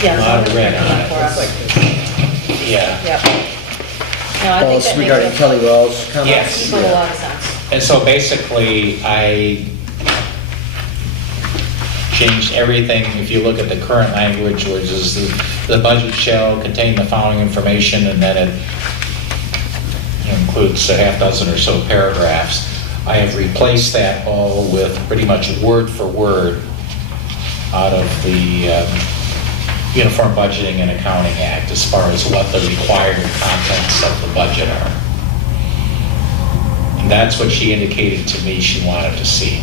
Yeah. A lot of red on it. For us. Yeah. Yep. No, I think that Regarding makes Kelly Wells' comments? Yes. a lot of sense. And so basically, I changed everything. If you look at the current language, which is the budget shall contain the following information, and then it includes a half dozen or so paragraphs. I have replaced that all with pretty much word for word out of the Uniform Budgeting and Accounting Act as far as what the required contents of the budget are. And that's what she indicated to me she wanted to see.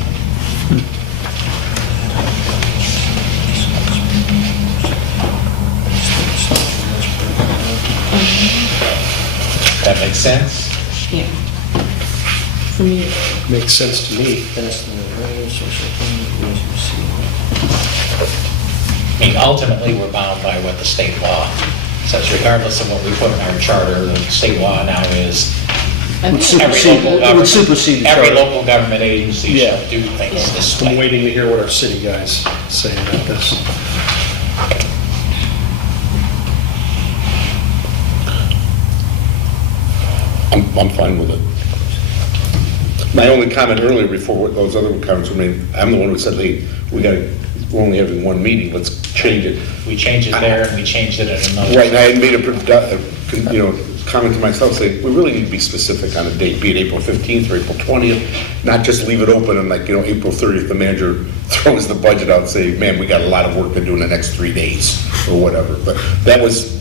That makes sense? Yeah. For me, Makes sense to me. I mean, ultimately, we're bound by what the state law says, regardless of what we put in our charter. The state law now is I think It would supersede the every charter. local government agency Yeah. shall do things this I'm way. waiting to hear what our city guys say about this. I'm fine with it. My only comment earlier before what those other comments were made, I'm the one who said, hey, we're only having one meeting, let's change it. We changed it there, and we changed it in another. Right, and I had made a comment to myself, saying, we really need to be specific on a date, be it April 15th or April 20th, not just leave it open and like, April 30th, the manager throws the budget out and say, man, we got a lot of work to do in the next 3 days, or whatever. But that was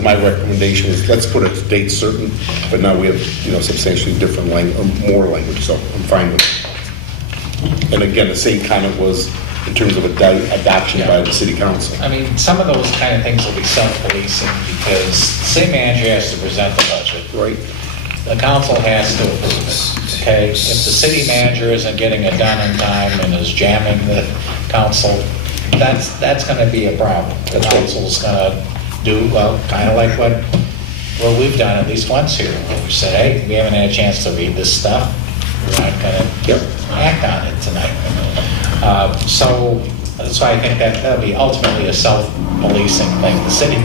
my recommendation, was let's put a date certain, but now we have, substantially different more language, so I'm fine with it. And again, the same comment was in terms of adoption by the city council. I mean, some of those kind of things will be self-policing because the city manager has to present the budget. Right. The council has to approve it, okay? If the city manager isn't getting it done in time and is jamming the council, that's gonna be a problem. The council's gonna do, well, kind of like what we've done at least once here. We said, hey, we haven't had a chance to read this stuff. We're not gonna act on it tonight. So I think that'll be ultimately a self-policing thing. The city,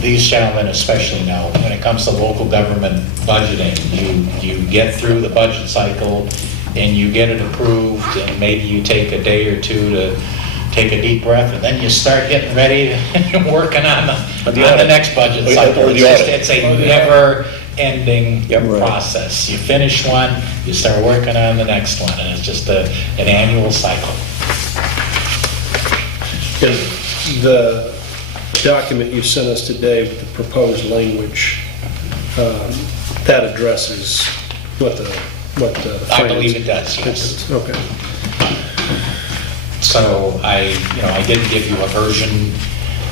these gentlemen especially know, when it comes to local government budgeting, you get through the budget cycle and you get it approved, and maybe you take a day or two to take a deep breath, and then you start getting ready and working on the next budget cycle. Or the It's just, audit. it's a never-ending Yep. process. You finish one, you start working on the next one, and it's just an annual cycle. And the document you sent us today with the proposed language, that addresses what the I believe it does, yes. Okay. So I didn't give you a version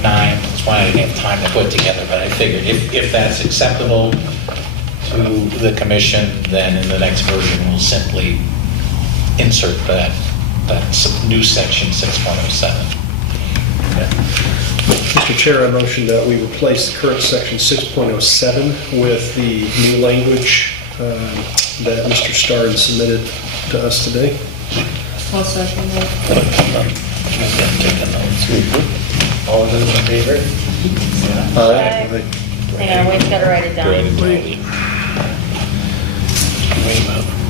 9, that's why I didn't have time to put together, but I figured if that's acceptable to the commission, then in the next version, we'll simply insert that new section 6.07. Mr. Chair, I motion that we replace the current section 6.07 with the new language that Mr. Starr submitted to us today. I'll second that. All those in favor? Hang on, Wayne's gotta write it down.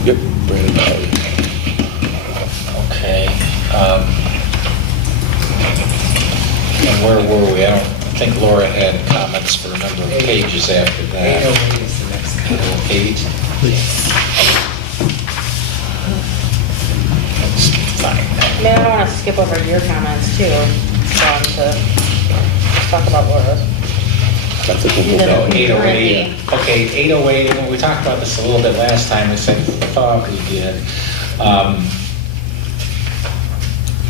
Yep, Brandon Bowley. Okay. And where were we? I don't think Laura had comments for a number of pages after that. 808 is the next one. 8. Let's find that. I mean, I don't wanna skip over your comments too, John, to talk about Laura's. That's a good Then- one. 808. Okay, 808, and we talked about this a little bit last time, we said, thought we did.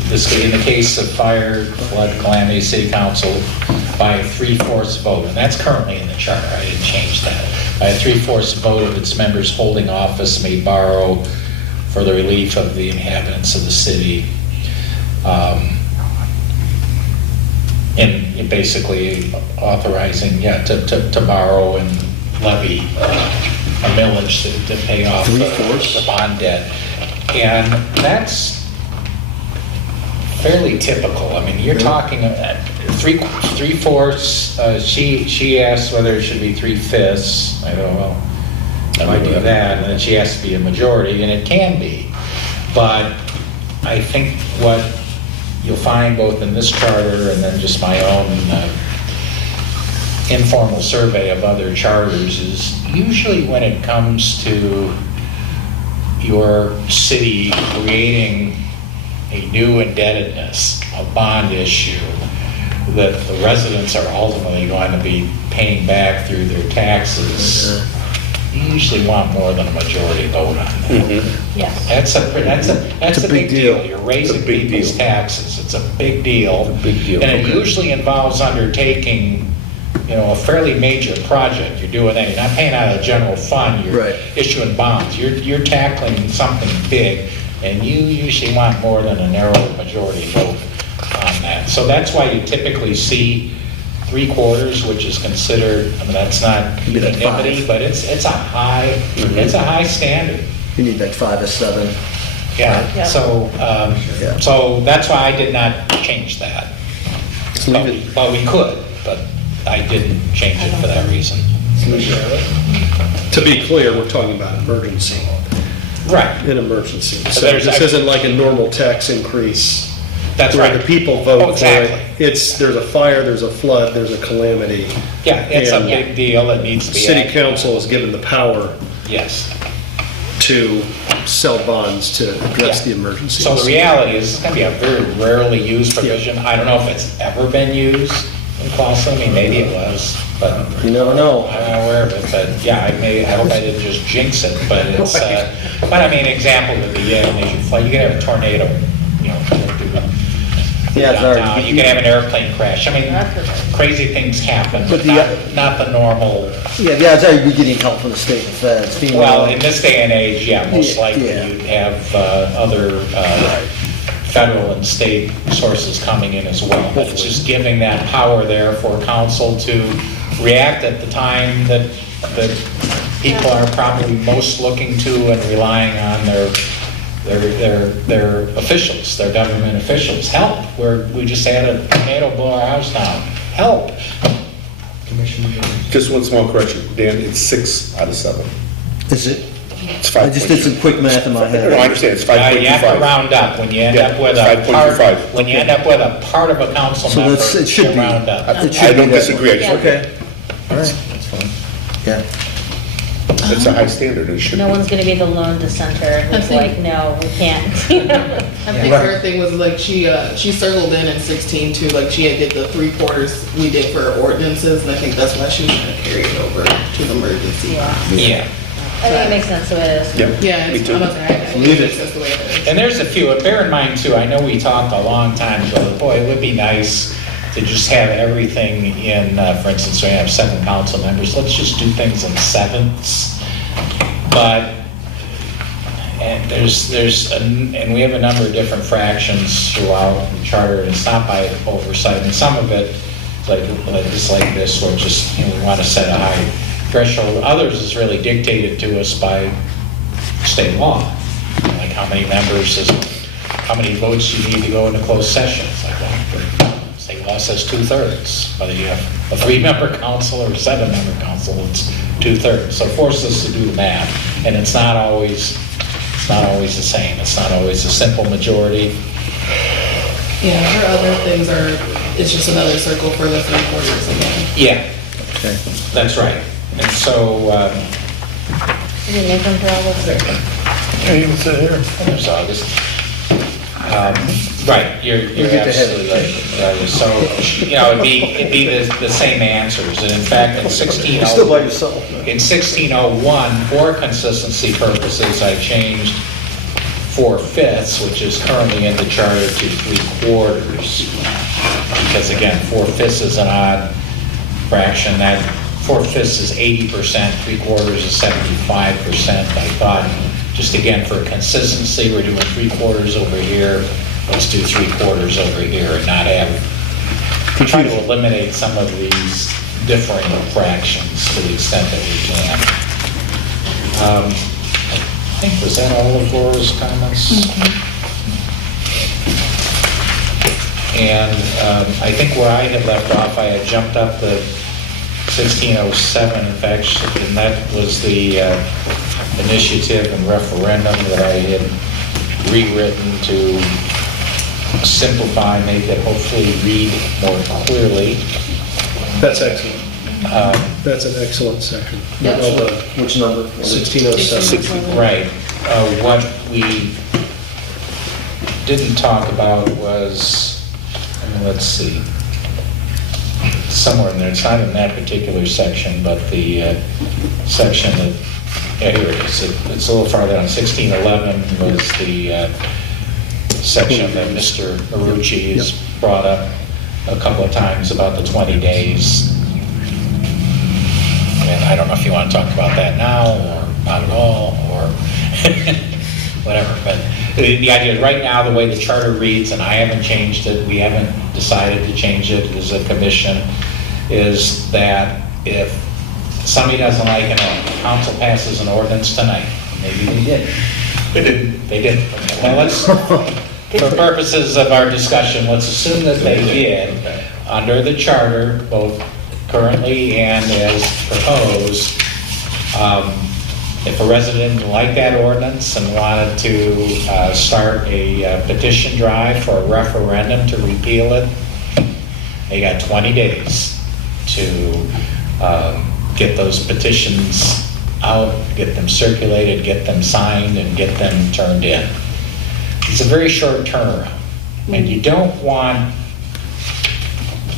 This, in the case of fire, flood, calamity, city council, by a 3/4 vote, and that's currently in the charter, I didn't change that. By a 3/4 vote of its members holding office may borrow for the relief of the inhabitants of the city. And basically authorizing, to borrow and levy a millage to pay off the bond debt. And that's fairly typical. I mean, you're talking 3/4, she asked whether it should be 3/5. I don't know. I might do that, and then she has to be a majority, and it can be. But I think what you'll find both in this charter and then just my own informal survey of other charters is usually when it comes to your city creating a new indebtedness, a bond issue that the residents are ultimately going to be paying back through their taxes, you usually want more than a majority vote on that. Yes. That's a big deal. You're raising It's a big people's deal. taxes. It's a big deal. It's a big deal, And it okay. usually involves undertaking, a fairly major project. You're doing that. You're not paying out of the general fund. You're Right. issuing bonds. You're tackling something big, and you usually want more than a narrow majority vote on that. So that's why you typically see 3/4, which is considered, I mean, that's not Be like unanimity, 5. but it's a high standard. You need like 5 or 7. Yeah, Yeah. so, Yeah. so that's why I did not change that. So leave it. Well, we could, but I didn't change it for that reason. To be clear, we're talking about emergency, Right, an emergency. So there's- this isn't like a normal tax increase. that's Where right. the people Oh, vote for exactly. it. There's a fire, there's a flood, there's a calamity. Yeah, it's a And big deal that needs to be. City acted on. council is given the power Yes. to sell bonds to address Yeah. the emergencies. So the reality is, it's gonna be a very rarely used provision. I don't know if it's ever been used in Clausen, I mean, maybe it was, but You never know. I'm not aware of it, but yeah, I hope I didn't just jinx it, but it's, but I mean, example would be, you could have a tornado, Yeah, it's already- downtown. You could have an airplane crash. I mean, That's okay. crazy things happen, But but the- not the normal. Yeah, the odds are you're getting help from the state and feds. FEMA. Well, in this day and age, yeah, most Yeah, likely yeah. you'd have other federal and state sources coming in as well. But it's just giving that power there for council to react at the time that people are probably most looking to and relying on their officials, their government officials. Help, we just had a tornado blow our house down. Help. commission meeting. Just one small correction, Dan, it's 6 out of 7. Is it? It's I just did some quick math in my head. No, I understand, it's You have to 5.25. round up, when you end Yeah, up with it's a part, 5.25. when you end up with a part of a council So member, that's, it should you be. round up. It should I be don't that disagree, I way. just, Okay, all right, that's fine. Yeah. it's a high standard, it should No be. one's gonna be the lone dissenter who's think- like, no, we can't. I think her thing was like she circled in 16 too, like she had did the 3/4 we did for ordinances, and I think that's why she was gonna carry it over to the emergency. Yeah, Yeah, I think it makes sense the way it is. Yep. Yeah, Me it's, too. I'm not saying, I think Leave it's it. just the way it is. and there's a few, and bear in mind too, I know we talked a long time ago, boy, it would be nice to just have everything in, for instance, we have 7 council members, let's just do things in sevenths. But, and and we have a number of different fractions throughout the charter, and it's not by oversight, and some of it, just like this, where just, we want to set a high threshold. Others is really dictated to us by state law, like how many members how many votes you need to go into closed session. It's like, well, state law says 2/3. Whether you have a 3-member council or a 7-member council, it's 2/3. So it forces us to do the math, and it's not always the same. It's not always a simple majority. Yeah, her other things are, it's just another circle for the 3/4 again. Yeah, Okay. that's right. And so, Did you make them for all those? Hey, you can sit here. there's August. Right, you're get the head. absolutely right. So, it'd be the same answers, and in fact, in You're still by 1601, yourself. in 1601, for consistency purposes, I changed 4/5, which is currently in the charter, to 3/4. Because again, 4/5 is an odd fraction, that 4/5 is 80%, 3/4 is 75%. I thought, just again, for consistency, we're doing 3/4 over here, let's do 3/4 over here, and not have, try to eliminate some of these differing fractions to the extent that we can. I think, was that all of Laura's comments? And I think where I had left off, I had jumped up the 1607, in fact, and that was the initiative and referendum that I had rewritten to simplify, make it hopefully read more clearly. That's excellent. That's an excellent section. Yep. Well done. Which number? 1607. Right. What we didn't talk about was, let's see, somewhere in there, it's not in that particular section, but the section that, yeah, here it is. It's a little farther down. 1611 was the section that Mr. Marucci has brought up a couple of times about the 20 days. And I don't know if you want to talk about that now, or not at all, or whatever. But the idea is, right now, the way the charter reads, and I haven't changed it, we haven't decided to change it as a commission, is that if somebody doesn't like it, the council passes an ordinance tonight, maybe they did. They didn't. They didn't. Okay, well, let's, for purposes of our discussion, let's assume that they did, under the charter, both currently and as proposed. If a resident didn't like that ordinance and wanted to start a petition drive for a referendum to repeal it, they got 20 days to get those petitions out, get them circulated, get them signed, and get them turned in. It's a very short turnaround, and you don't want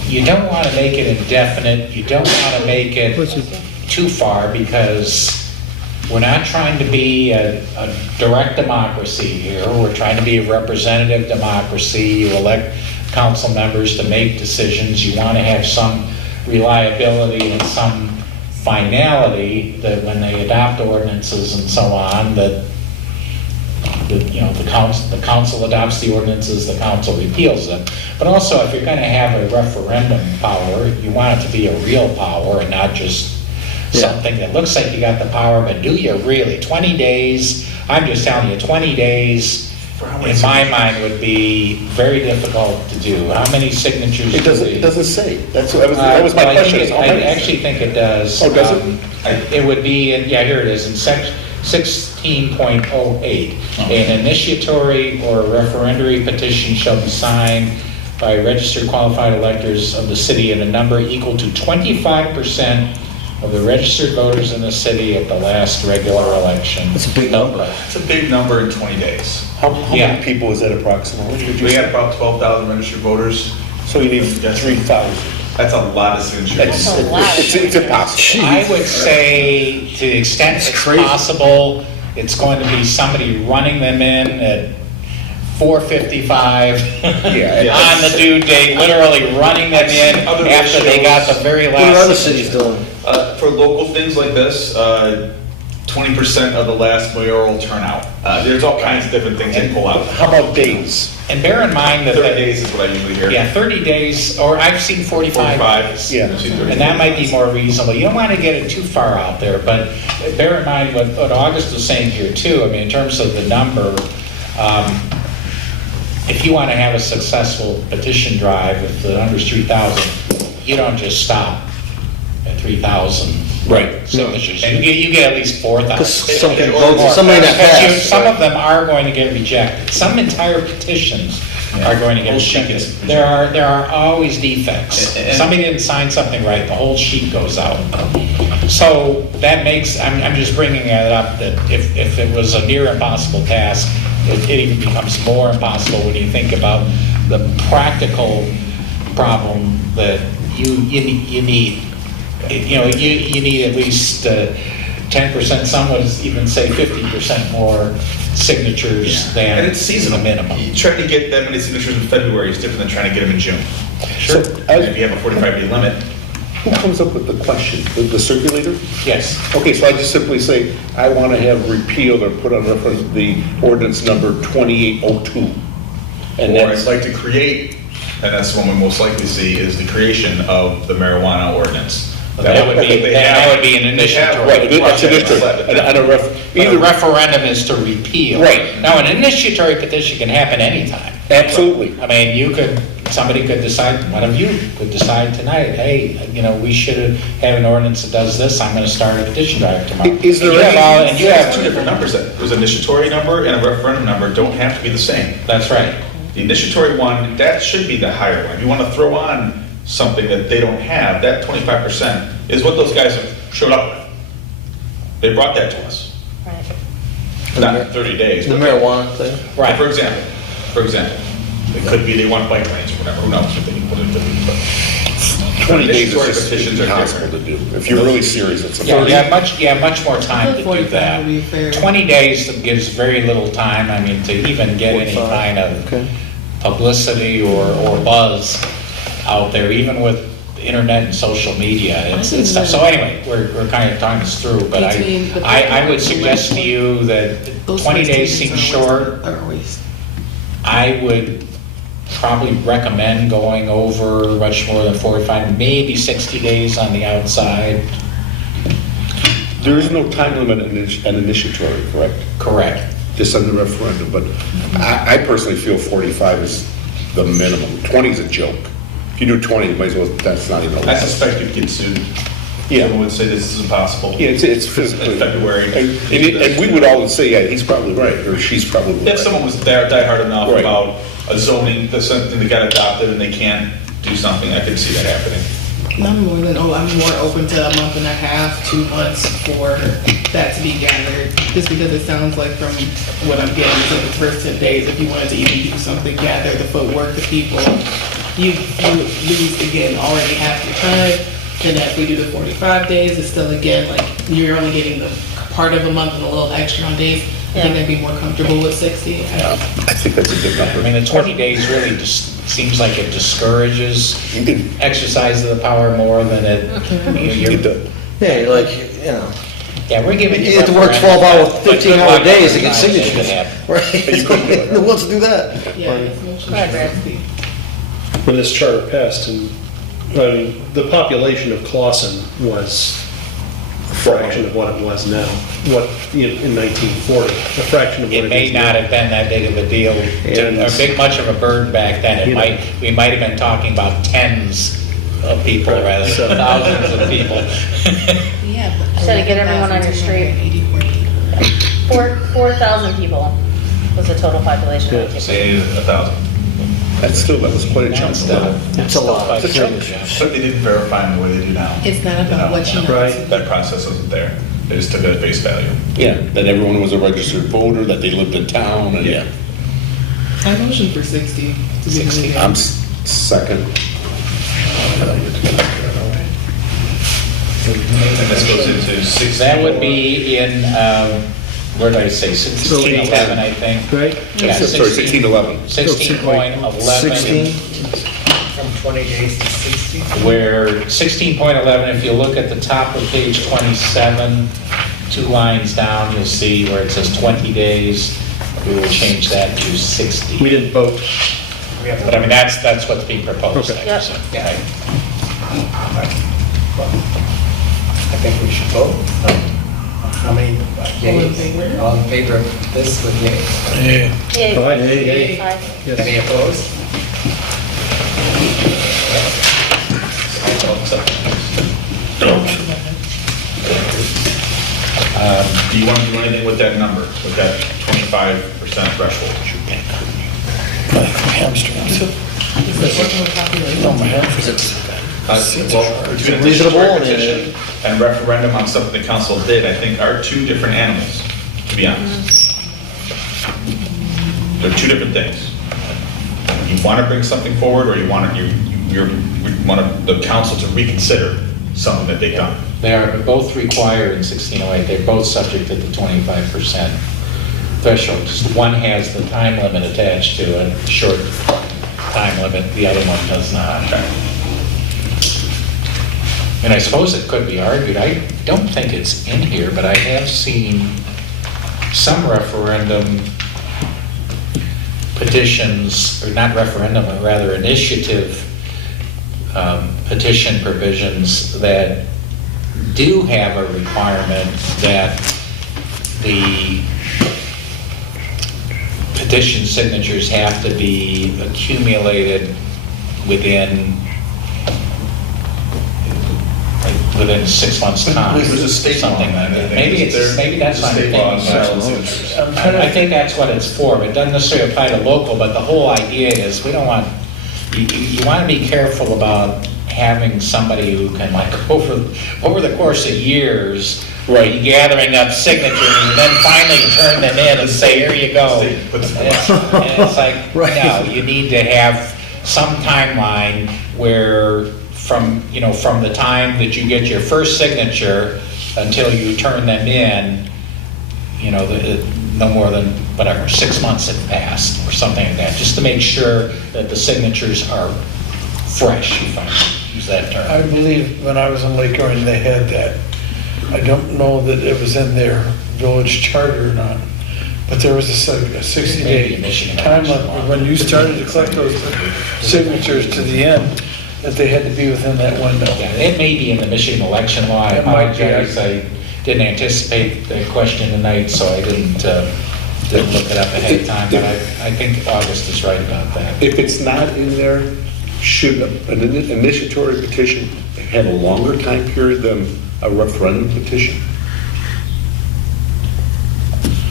to make it indefinite, you don't want to make it too far, because we're not trying to be a direct democracy here, we're trying to be a representative democracy. You elect council members to make decisions, you want to have some reliability and some finality that when they adopt ordinances and so on, that the council adopts the ordinances, the council repeals them. But also, if you're going to have a referendum power, you want it to be a real power and not just something that looks like you got the power, but do you really? 20 days, I'm just telling you, 20 days in my mind, would be very difficult to do. How many signatures? It doesn't say. That was my Well, question. is how I many? actually think it does. Oh, does it? It would be, yeah, here it is, in 16.08. An initiatory or referendary petition shall be signed by registered qualified electors of the city in a number equal to 25% of the registered voters in the city at the last regular election. That's a big number. It's a big number in 20 days. How Yeah. many people is that approximately? Would you We say? had about 12,000 registered voters. So you need 3,000. That's a lot of signatures. That's a lot. It's impossible. I would say, to the extent it's crazy. possible, it's going to be somebody running them in at 4:55 Yeah. on the due date, literally running them in Other after they got the very What are other last. cities doing? For local things like this, 20% of the last mayoral turnout. There's all kinds of different things they pull out. How about days? And bear in mind that, 30 days is what I usually hear. yeah, 30 days, or I've seen 45 days. Yeah. I've seen 30 And that days. might be more reasonable. You don't want to get it too far out there, but bear in mind what August was saying here too. I mean, in terms of the number, if you want to have a successful petition drive, if the number's 3,000, you don't just stop at 3,000 Right. signatures. You get at least 4,000. Because some can Or vote, more. some may not Because pass. some of them are going to get rejected. Some entire petitions are going to get Whole sheet rejected. gets There are always defects. And- Somebody didn't sign something right, the whole sheet goes out. So that makes, I'm just bringing it up, that if it was a near impossible task, it even becomes more impossible when you think about the practical problem that you need. You need at least 10%, some would even say 50% more signatures than And it's seasonal. the minimum. You trying to get that many signatures in February is different than trying to get them in June. Sure. And if you have a 45-day limit, Who comes up with the question? The circulator? Yes. Okay, so I just simply say, I want to have repealed or put on reference the ordinance number 2802. And or I'd that's, like to create, and that's the one we most likely see, is the creation of the marijuana ordinance. That would be- They that have- would be an they have- initiatory. right, that's a district, and a Either either, referendum is to repeal. Right. Now, an initiatory petition can happen anytime. absolutely. I mean, somebody could decide, one of you could decide tonight, hey, we should have an ordinance that does this, I'm gonna start a petition drive tomorrow. Is there And you have any- all- And you You have have two different numbers then. There's an initiatory number and a referendum number don't have to be the same. That's right. The initiatory one, that should be the higher one. You want to throw on something that they don't have, that 25% is what those guys have showed up with. They brought that to us. Right. Not in 30 days. The but marijuana thing? Right. For example, it could be they want bike lanes or whatever, who knows what they can put into it. But 20 days initiatory is just petitions are impossible to different. do. If you're really serious, it's Yeah, a you have much more time to do 45 that. would be fair. 20 days gives very little time, I mean, to even get any 45, kind of okay. publicity or buzz out there, even with internet and social media. It's tough. So anyway, we're kind of talking this through, but Between the- I would suggest to you that Those 20 first days meetings seems are always- short. are always- I would probably recommend going over much more than 45, maybe 60 days on the outside. There is no time limit on an initiatory, correct? Correct. Just on the referendum, but I personally feel 45 is the minimum. 20 is a joke. If you do 20, you might as well, that's not even I allowed. suspect you'd get sued. Yeah. Someone would say this is impossible. Yeah, it's physically. In February. And we would all say, yeah, he's probably right, or she's probably right. If someone was diehard enough Right. about a zoning, that's something that got adopted and they can't do something, I could see that happening. I'm more open to a month and a half, 2 months for that to be gathered. Just because it sounds like from what I'm getting, is in the first 10 days, if you wanted to even do something, gather the footwork, the people, you would lose again already half your time. And if we do the 45 days, it's still again, like, you're only getting the part of a month and a little extra on days. I think I'd be more comfortable with 60. I think that's a good I number. mean, the 20 days really just seems like it discourages exercise of the power more than it. It does. Yeah, like, Yeah, we're giving you. you have to work 12 hour, 15-hour days to get signatures. signatures. Right? Who wants to do that? Yeah, it's mostly Go ahead, Brad. 60. When this charter passed, and, I mean, the population of Clawson was fraction of what it was now, what, in 1940, a fraction of what it is It may now. not have been that big of a deal, And- or big much of a burden back then. You know. We might have been talking about tens of people Right, rather so- than thousands of people. Yeah. So to get everyone on your street. 4,000 people was the total population of Cape. Say 1,000. That was quite a chunk. It's a lot. It's a chunk. But they didn't verify them the way they do now. It's not about what you know. Right. That process isn't there. They just took it at face value. Yeah, that everyone was a registered voter, that they lived in town, and yeah. I motion for 60. 60. I'm second. And this goes into 6. That would be in, where did I say, 1611, I think? Right? Yeah, Sorry, 1611. 16.11. From 20 days to 60. Where 16.11, if you look at the top of page 27, 2 lines down, you'll see where it says 20 days. We will change that to 60. We didn't vote. We have But I mean, that's what's being proposed Okay. there. Yep. so, Yeah. right. I think we should vote. How many in yeas? favor? All in favor of this with yea? Yeah. Yay. Aye. Aye. Yes. Any opposed? Do you want to do anything with that number, with that 25% threshold? My hamstrings. No, my hamstrings. Well, between a Reasonable, statutory and petition and referendum on something the council did, I think are two different animals, to be honest. They're two different things. You want to bring something forward, or you want the council to reconsider something that they've done. They are both required in 1608, they're both subject to the 25% threshold. Just one has the time limit attached to it, short time limit, the other one does not. And I suppose it could be argued, I don't think it's in here, but I have seen some referendum petitions, or not referendum, but rather initiative petition provisions that do have a requirement that the petition signatures have to be accumulated within 6 months' time. There's a state law Something on like that, I that. think. Maybe Isn't it's, there? maybe that's There's what a I'm state law on thinking. signatures. I'm trying to I think that's what it's for, but it doesn't necessarily apply to local, but the whole idea is, we don't want, you want to be careful about having somebody who can, like, over the course of years, Right. gathering up signatures and then finally turn them in and say, here you go. State puts it And it's like, Right. no, you need to have some timeline where from the time that you get your first signature until you turn them in, no more than, whatever, 6 months have passed or something like that, just to make sure that the signatures are fresh, if I use that term. I believe when I was in Lake Orion, they had that. I don't know that it was in their village charter or not, but there was a Maybe 60-day Michigan time election limit law. when you started to collect those signatures to the end, that they had to be within that window. Yeah, it may be in the Michigan election law. I It might be. apologize. I didn't anticipate the question tonight, so I didn't look it up ahead of time, but I think August is right about that. If it's not in there, should an initiatory petition have a longer time period than a referendum petition?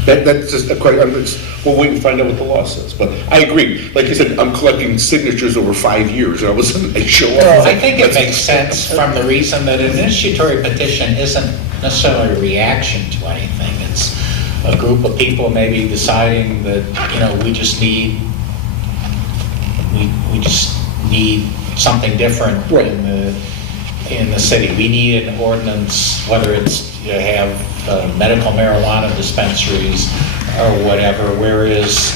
That's just a question, we'll wait and find out what the law says, but I agree. Like you said, I'm collecting signatures over 5 years, and all of a sudden I show up. I think it makes sense from the reason that an initiatory petition isn't necessarily a reaction to anything. It's a group of people maybe deciding that, we just need something different Right. in the city. We need an ordinance, whether it's you have medical marijuana dispensaries or whatever, whereas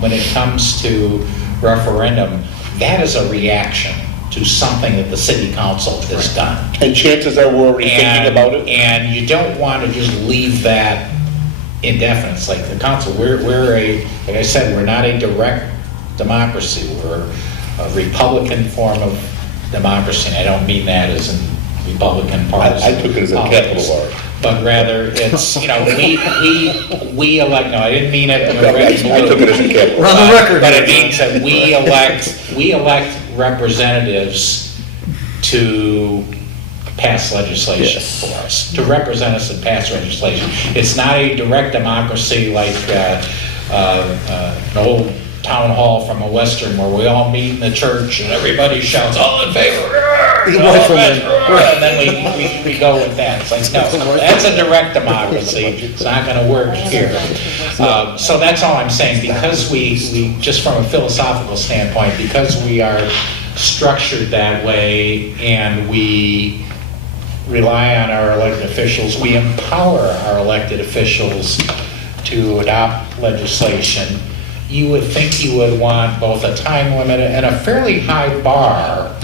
when it comes to referendum, that is a reaction to something that the city council has done. And chances are we're already thinking about it. And you don't want to just leave that indefinite. It's like the council, like I said, we're not a direct democracy. We're a Republican form of democracy. And I don't mean that as in Republican Party. I took it as a capital R. But rather, it's, we elect, no, I didn't mean it in a red I took it as a capital We're R. on the record. But it means that we elect representatives to pass legislation Yes. for us, to represent us and pass legislation. It's not a direct democracy like an old town hall from a western where we all meet in the church and everybody shouts, all in favor, Rifleman. and then we go with that. It's like, no, that's a direct democracy. It's not going to work here. So that's all I'm saying. Because we, just from a philosophical standpoint, because we are structured that way and we rely on our elected officials, we empower our elected officials to adopt legislation. You would think you would want both a time limit and a fairly high bar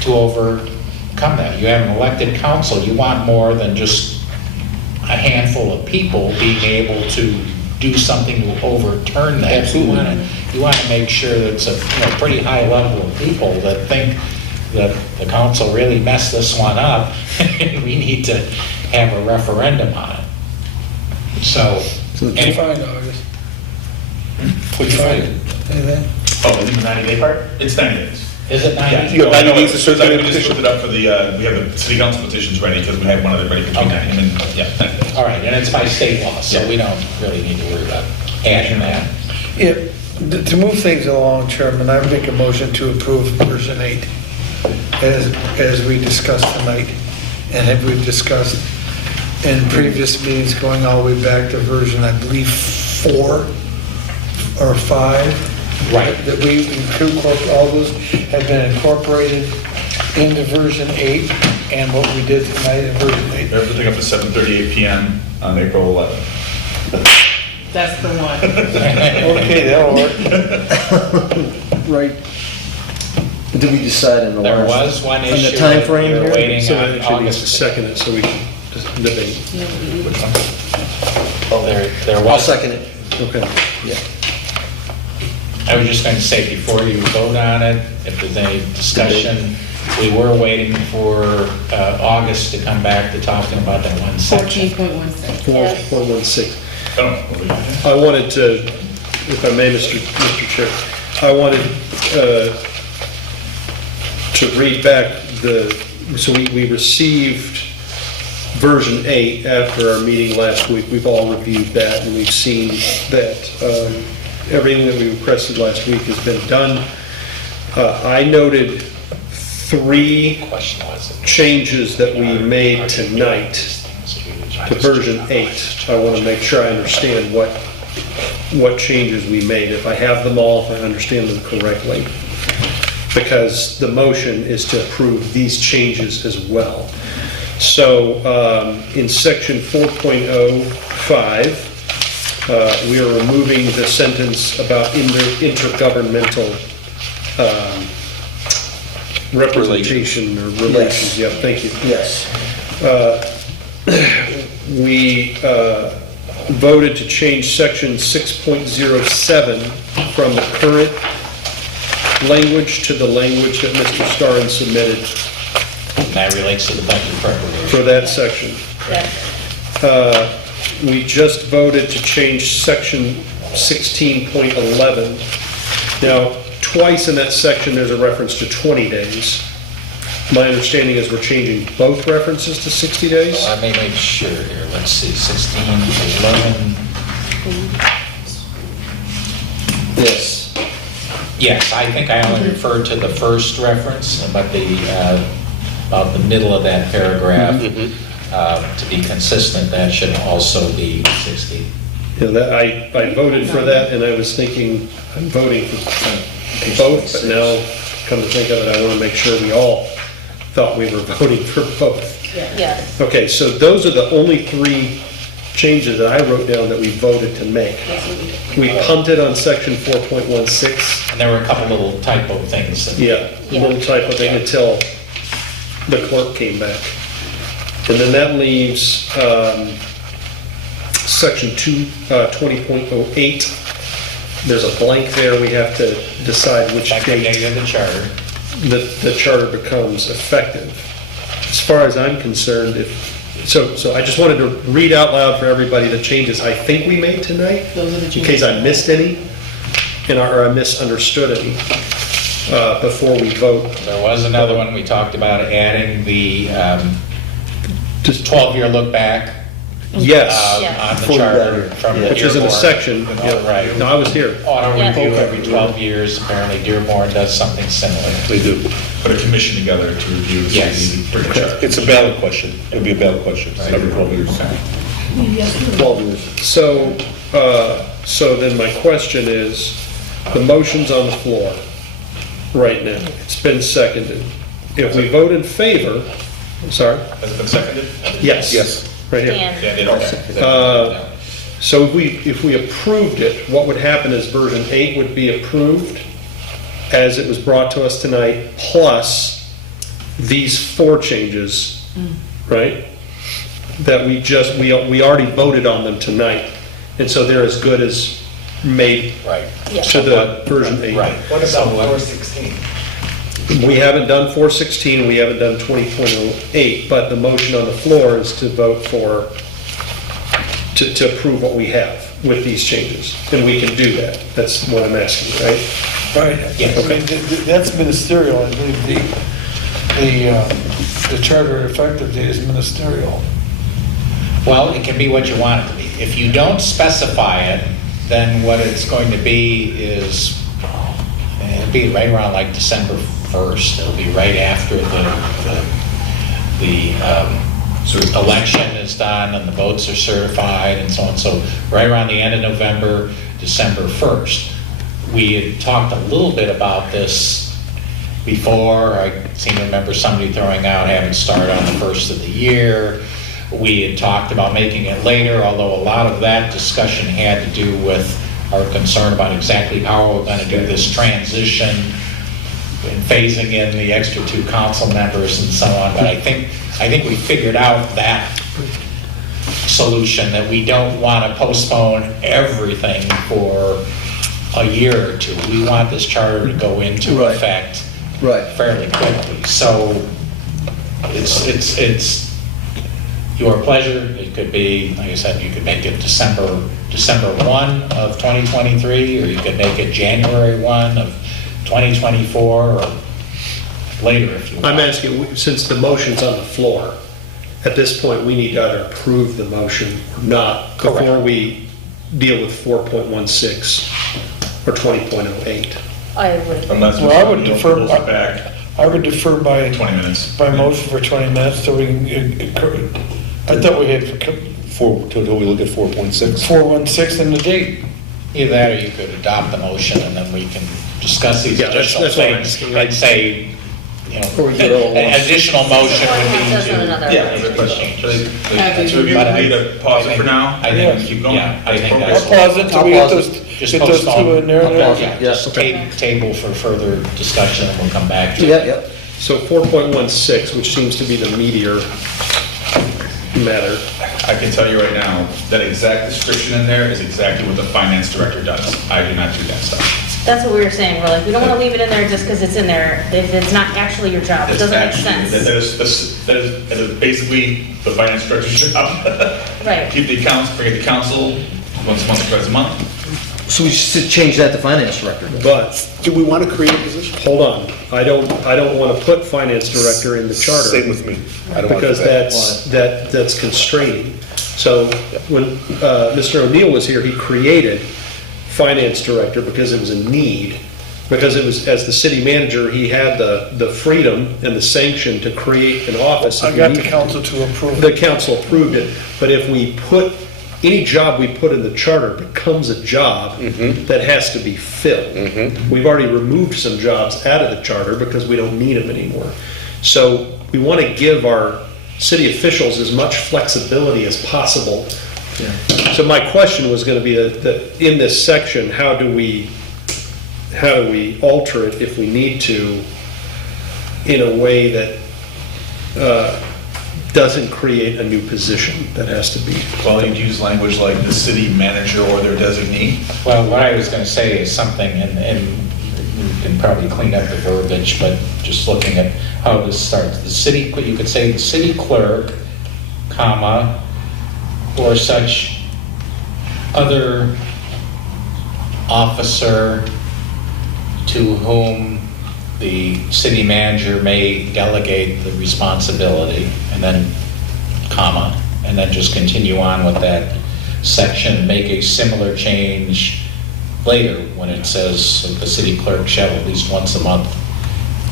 to overcome that. You have an elected council, you want more than just a handful of people being able to do something to overturn that. Absolutely. You want to make sure that it's a pretty high level of people that think that the council really messed this one up and we need to have a referendum on it. So, It's fine, August. what'd you find? Anything? Oh, in the 90-day part? It's 90 days. Is it 90? You have 90 I know, days to it's- circulate we a just petition. looked it up for the, we have the city council petitions ready because we had one of them ready between Okay. 90 and, yeah, 90 days. All right, and it's by state law, so we don't really need to worry about adding that. Yeah, to move things along, Chairman, I make a motion to approve version 8 as we discussed tonight and have we discussed in previous meetings going all the way back to version, I believe, 4 or 5. Right. That we incorporate, all those have been incorporated into version 8 and what we did tonight in version 8. Everything up to 7:38 PM on April 11th. That's the one. Okay, that'll work. Right. Did we decide on the There last? was one on issue. the time frame You're here? waiting So on it actually needs to August. second it so we can just debate. There I'll was. second it. Okay. Yeah. I was just going to say, before you vote on it, if there's any discussion, we were waiting for August to come back to talking about that one section. 14.16. 4.16. I don't know. What we got. I wanted to, if I may, Mr. Chair, I wanted to read back so we received version 8 after our meeting last week. We've all reviewed that and we've seen that everything that we requested last week has been done. I noted 3 Question was. changes that we made tonight to version 8. I want to make sure I understand what changes we made, if I have them all, if I understand them correctly. Because the motion is to approve these changes as well. So in section 4.05, we are removing the sentence about intergovernmental representation or relations. Yes. Yeah, thank you. Yes. We voted to change section 6.07 from the current language to the language that Mr. Starin submitted And that relates to the budget preparation. for that section. Yes. We just voted to change section 16.11. Now, twice in that section, there's a reference to 20 days. My understanding is we're changing both references to 60 days. Let me make sure here. Let's see, 16, 11. Yes. Yes, I think I only referred to the first reference, but about the middle of that paragraph, to be consistent, that should also be 60. You know, that, I voted for that, and I was thinking, I'm voting for both, but now, come to think of it, I want to make sure we all thought we were voting for both. Yes. Okay, so those are the only 3 changes that I wrote down that we voted to make. We punted on section 4.16. And there were a couple little typo things. that- Yeah, a little typo thing until the clerk came back. And then that leaves section 20.08. There's a blank there, we have to decide which Effective date date of the charter. the charter becomes effective. as far as I'm concerned, so I just wanted to read out loud for everybody the changes I think we made tonight, Those are the in changes. case I missed any, or I misunderstood any, before we vote. There was another one, we talked about adding the Just 12-year look back Yes, on the Fully charter vetted. from the which is in the Dearborn. section. Right. No, I was here. Auto Yeah. review every 12 years, apparently Dearborn does something similar. They do. Put a commission together to review. so Yes. we bring a chart. It's a ballot question. It'll be a ballot question. It's every 12 years. 12 years. So then my question is, the motion's on the floor right now. It's been seconded. If we vote in favor, sorry? Has it been seconded? Yes. Yes. Right here. Dan, Yeah, they don't. So if we approved it, what would happen is version 8 would be approved as it was brought to us tonight, plus these 4 changes, right? That we already voted on them tonight. And so they're as good as made Right. yeah. to the version 8. Right. What So about what- 416? We haven't done 416, and we haven't done 20.08, but the motion on the floor is to vote for, to approve what we have with these changes. And we can do that. That's what I'm asking, right? Right. Yes. I mean, that's ministerial, I believe the charter effective date is ministerial. Well, it can be what you want it to be. If you don't specify it, then what it's going to be is, it'll be right around like December 1st. It'll be right after the election is done and the votes are certified and so on. So right around the end of November, December 1st. We had talked a little bit about this before. I seem to remember somebody throwing out having it start on the 1st of the year. We had talked about making it later, although a lot of that discussion had to do with our concern about exactly how we're going to do this transition and phasing in the extra 2 council members and so on. But I think we figured out that solution, that we don't want to postpone everything for a year or 2. We want this charter to go into Right. effect Right. fairly quickly. So it's your pleasure. It could be, like I said, you could make it December 1 of 2023, or you could make it January 1 of 2024, or later if you want. I'm asking, since the motion's on the floor, at this point, we need to either approve the motion or not before Correct. we deal with 4.16 or 20.08. I would. Unless Well, I would Mr. O'Neill defer- pulls it back I would defer by 20 minutes. motion for 20 minutes so we can, I thought we had Till we look at 4.6. 416 in the date. Either that, or you could adopt the motion, and then we can discuss these Yeah, that's- additional that's what I'm things. asking. I'd say, you know, Or we get all an one. additional motion One would has be us on to... another. Yeah, make these changes. So we But I- need to pause it for now? I think, Keep going? yeah, I think I'll that's... pause it till we get those, Just get those 2 postpone. in there. I'll pause it. Yeah, Yeah, just okay. table for further discussion, and we'll come back to it. Yeah, yeah. So 4.16, which seems to be the meatier matter. I can tell you right now, that exact description in there is exactly what the finance director does. I do not do that stuff. That's what we were saying, we're like, we don't want to leave it in there just because it's in there, if it's not actually your job, it It's doesn't make actually- sense. that is basically the finance director's job. Right. Keep the accounts, bring it to council once a month, twice a month. So we should change that to finance director. But, Do we want to create a position? hold on, I don't want to put finance director in the charter. Same with me. I don't want Because that. that's constraining. So when Mr. O'Neill was here, he created finance director because it was a need. Because it was, as the city manager, he had the freedom and the sanction to create an office. I if got he the needed. council to approve The it. council approved it, but if we put, any job we put in the charter becomes a job that has to be filled. We've already removed some jobs out of the charter because we don't need them anymore. So we want to give our city officials as much flexibility as possible. So my question was going to be that in this section, how do we alter it if we need to in a way that doesn't create a new position that has to be. Well, you'd use language like the city manager or their designee. Well, what I was going to say is something, and we can probably clean up the verbiage, but just looking at how this starts. The city, you could say the city clerk, comma, or such other officer to whom the city manager may delegate the responsibility, and then comma, and then just continue on with that section, make a similar change later when it says the city clerk shall at least once a month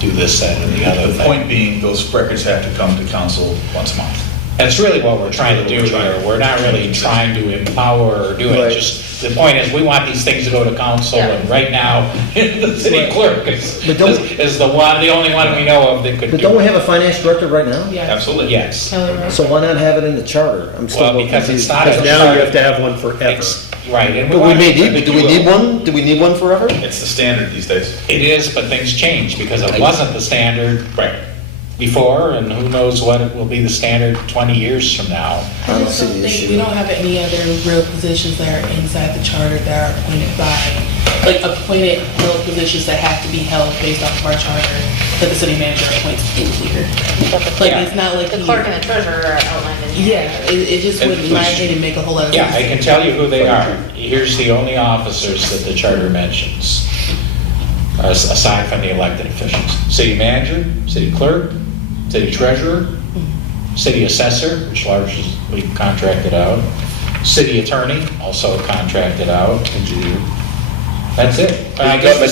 do this, that, and the other The thing. point being, those records have to come to council once a month. That's really what we're trying to do here. We're not really trying to empower or do it. Right. Just, the point is, we want these things to go to council, and right now, the city clerk But don't- is the only one we know of that could do But don't we it. have a finance director right now? Yeah. Absolutely. Yes. Kelly, right? So why not have it in the charter? I'm still Well, a little because it's confused. not a Because now you have to have one forever. Right. and But we want may it need, to but do we need one? Do we need one forever? It's the standard these days. It is, but things change, because it wasn't the standard Right. before, and who knows what it will be the standard 20 years from now. I I don't just see don't the think, issue. we don't have any other real positions that are inside the charter that are appointed by, like appointed held positions that have to be held based off of our charter that the city manager appoints in here. Like, it's not like. The he- clerk and the treasurer are outlined in here. Yeah, it just And wouldn't, in my police opinion, make a whole lot of Yeah, sense. I can tell you who they are. Here's the only officers that the charter mentions, aside from the elected officials. City manager, city clerk, city treasurer, city assessor, which largely contracted out, city attorney, also contracted out. Engineer. That's it. I guess the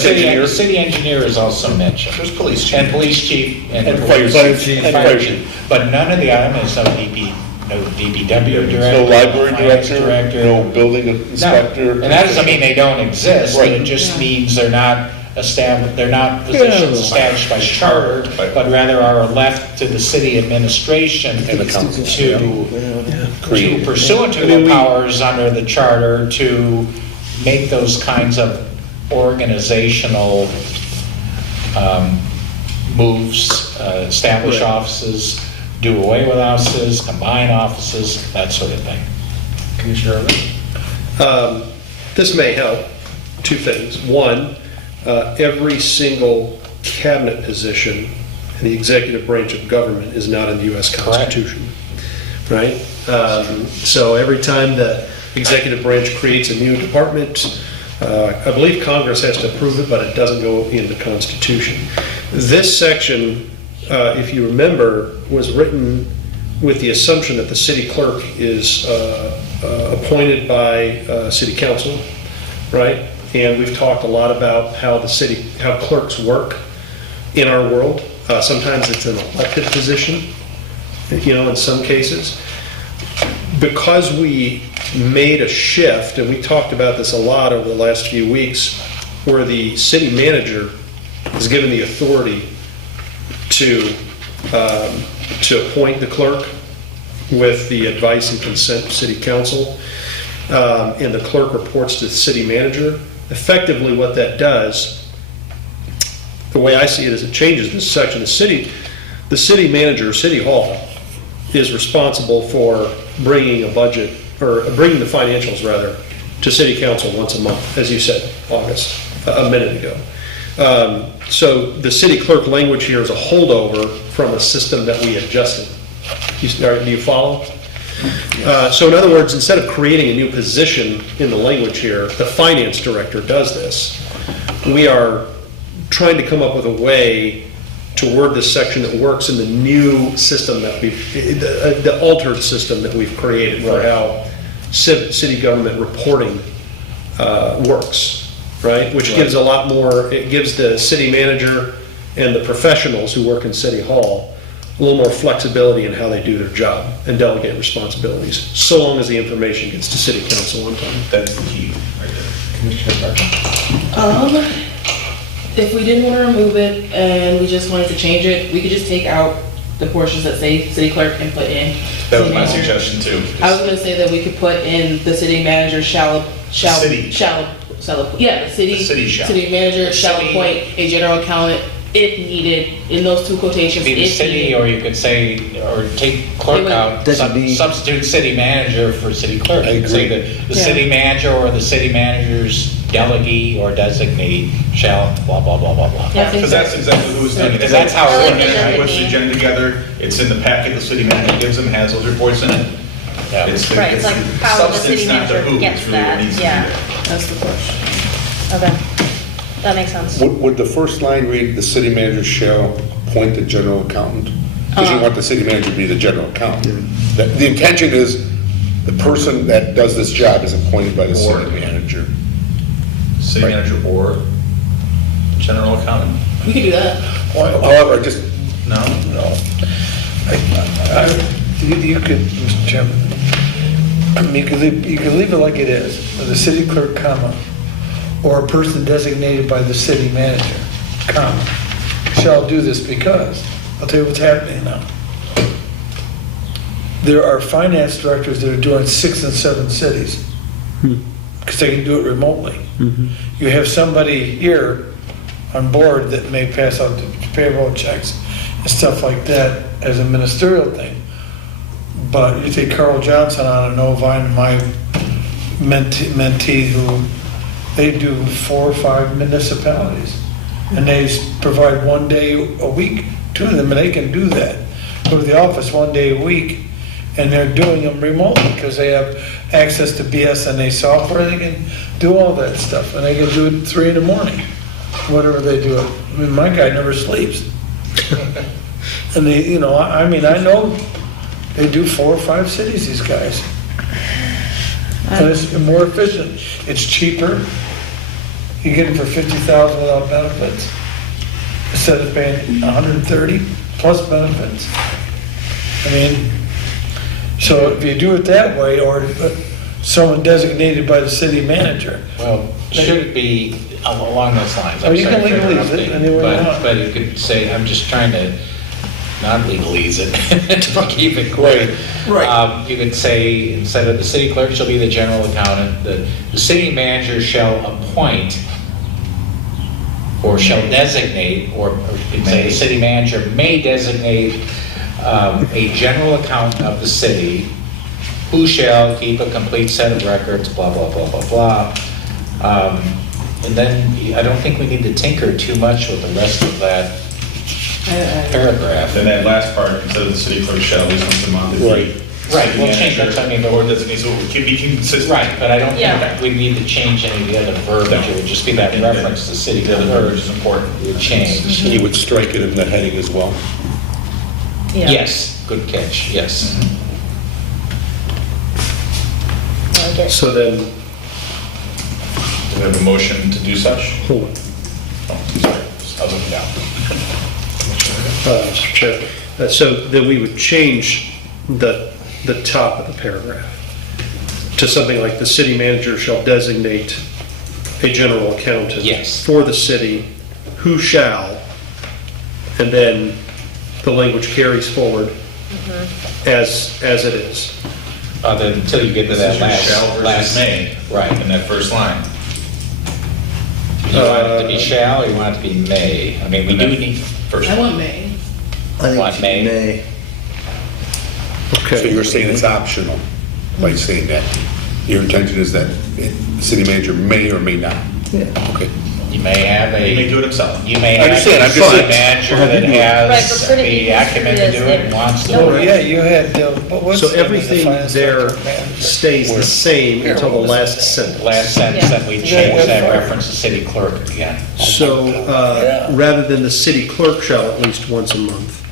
city engineer is also mentioned. There's police chief. And police chief. And fire chief. and fire chief. But none of the items, no DPW director. No library finance director, no building No, inspector. and that doesn't mean they don't exist, but it Right. just means they're not established, they're not positions established by charter, but rather are left to the city administration to pursuant to their powers under the charter to make those kinds of organizational moves, establish Right. offices, do away with offices, combine offices, that sort of thing. Commissioner Irvin? This may help, two things. One, every single cabinet position in the executive branch of government is not in the US Constitution, right? So every time the executive branch creates a new department, I believe Congress has to approve it, but it doesn't go in the Constitution. This section, if you remember, was written with the assumption that the city clerk is appointed by city council, right? And we've talked a lot about how how clerks work in our world. Sometimes it's an elected position, in some cases. Because we made a shift, and we talked about this a lot over the last few weeks, where the city manager is given the authority to appoint the clerk with the advice and consent of city council, and the clerk reports to the city manager. Effectively, what that does, the way I see it, is it changes this section. The city manager, City Hall, is responsible for bringing a budget, or bringing the financials, rather, to city council once a month, as you said, August, a minute ago. So the city clerk language here is a holdover from a system that we adjusted. Do you follow? So in other words, instead of creating a new position in the language here, the finance director does this. We are trying to come up with a way to word this section that works in the new system that the altered system that we've created for how city government reporting works, right? Which gives a lot more, it gives the city manager and the professionals who work in City Hall a little more flexibility in how they do their job and delegate responsibilities, so long as the information gets to city council on time. That's the key right there. Commissioner Parker? If we didn't want to remove it and we just wanted to change it, we could just take out the portions that say city clerk and put in. That was city my manager. suggestion too. I was gonna say that we could put in the city manager City. the city The city shall. city manager shall City- appoint a general accountant if needed, in those two quotations, Be the if city, needed. or you could say, or take clerk would- out, Designate. substitute city manager for city clerk. I You could say agree. the Yeah. city manager or the city manager's delegee or designate shall, blah, blah, blah, blah, blah. Yeah. Because that's exactly who's doing it. Because that's how I like City the manager puts the designee. agenda together, it's in the packet, the city manager gives them, has those reports in it. Yeah. It's the Right, it's like how the substance, city not the manager who, gets is really what that, needs to be yeah. there. That's the question. Okay, that makes sense. Would the first line read, "The city manager shall appoint the general accountant"? Because you want the city manager to be the general accountant. The intention is, the person that does this job is appointed by the city Board. manager. City manager or general accountant? We could do that. However, just, No? No. You could, Mr. Chairman, I mean, you could leave it like it is, with the city clerk, comma, or a person designated by the city manager, comma, shall do this because, I'll tell you what's happening now. There are finance directors that are doing 6 and 7 cities, because they can do it remotely. You have somebody here on board that may pass out the payroll checks and stuff like that as a ministerial thing. But you take Carl Johnson on in Ovine, my mentee, who, they do 4 or 5 municipalities. And they provide 1 day a week to them, and they can do that. Go to the office 1 day a week, and they're doing them remotely because they have access to BSNA software. They can do all that stuff, and they can do it at 3 in the morning, whatever they do. I mean, my guy never sleeps. And they, you know, I mean, I know they do 4 or 5 cities, these guys. And it's more efficient. It's cheaper. You get them for 50,000 without benefits, instead of paying 130 plus benefits. I mean, so if you do it that way, or someone designated by the city manager, Well, should it be along those lines? Oh, I'm you sorry can for legalize it interrupting, any way you want. But you could say, I'm just trying to not legalize it, to keep it clear. Right. You could say, instead of the city clerk shall be the general accountant, the city manager shall appoint or shall designate, or you could say the city manager may designate a general accountant of the city who shall keep a complete set of records, blah, blah, blah, blah, blah. And then I don't think we need to tinker too much with the rest of that paragraph. Then that last part, instead of the city clerk shall, at least once a month. Right. Right, we'll change that, I mean, Or designate, so it can be consistent. Right, but I don't Yeah. think we need to change any of the other verbiage, it would just be that reference to city The other clerk verbiage is important. would change. you would strike it in the heading as well. Yeah. Yes, good catch, yes. I like it. So then, Do we have a motion to do such? hold on. Oh, sorry, I was looking down. Mr. Chair. So then we would change the top of the paragraph to something like, the city manager shall designate a general accountant Yes. for the city who shall, and then the language carries forward as it is. Other than until you get to This that is your last. shall versus last- may. Right. In that first line. You want it to be shall, or you want it to be may? I mean, we do need, First. I want May. I think What, it should May? be May. So Okay. you're saying it's optional by saying that. Your intention is that the city manager may or may not. Yeah. Okay. you may have He may a, do it himself. you may I have understand, a I'm just city saying- manager that Right, has but could it be the acumen to do construed it as and wants to no, do Well, it. yeah, you had, what's So the name of the everything finance there director, manager? stays the same until the last sentence. Last sentence, Yeah. then we change that reference to city clerk again. So, rather than the city clerk shall at least once a month,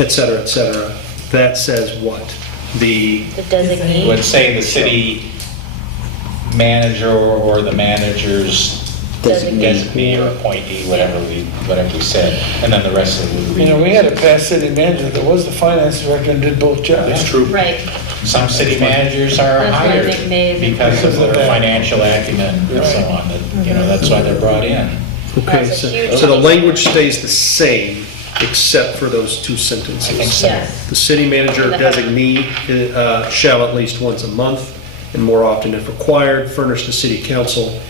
et cetera, that says what? The, The designee. Would say the city manager or the manager's designee or appointee, whatever we said, and then the rest of it would You know, we read. had a past city manager that was the finance director and did both jobs. That's true. Right, Some city managers are That's why I hired think May is because of their financial acumen and so on, that, you know, that's why they're brought in. okay, That's a huge so the change. language stays the same except for those two I think sentences. so. yes. The city manager designee shall at least once a month and more often if required, furnish the city council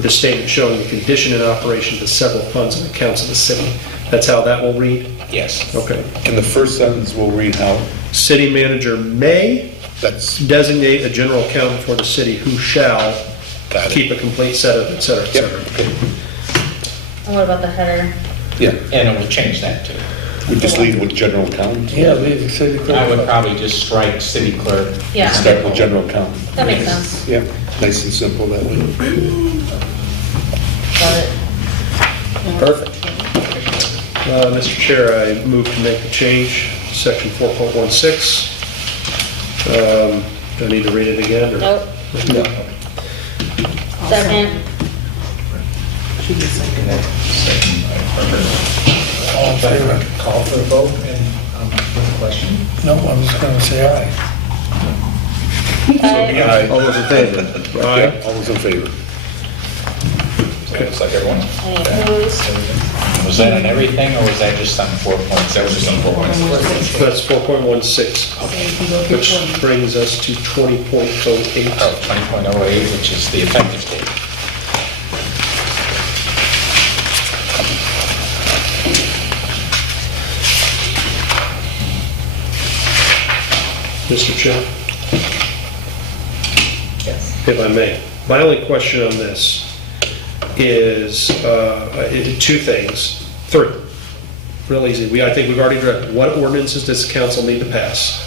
with a statement showing the condition and operation of the several funds and accounts of the city. That's how that will read? Yes. Okay. And the first sentence will read how? City manager may That's, designate a general accountant for the city who shall Got it. keep a complete set of, et cetera, et yep, cetera. okay. And what about the header? Yeah, And it will change that too. we just lead with general count. Yeah, the city clerk. I would probably just strike city clerk. Yeah. Start with general count. That makes sense. Yeah, nice and simple that way. Got it. Perfect. Mr. Chair, I move to make the change, section 4.16. Do I need to read it again? or- Nope. No. Second. All in favor? Call for a vote and with a question. No, I'm just gonna say aye. Aye. All those in favor? Yeah, all those in favor? It's like everyone. Any opposed? Was that on everything, or was that just on 4.6? That was just on 4.6. That's 4.16, which brings us to 20.08. Oh, 20.08, which is the effective date. Mr. Chair, Yes. if I may, my only question on this is two things, three, real easy. I think we've already addressed, what ordinances does the council need to pass?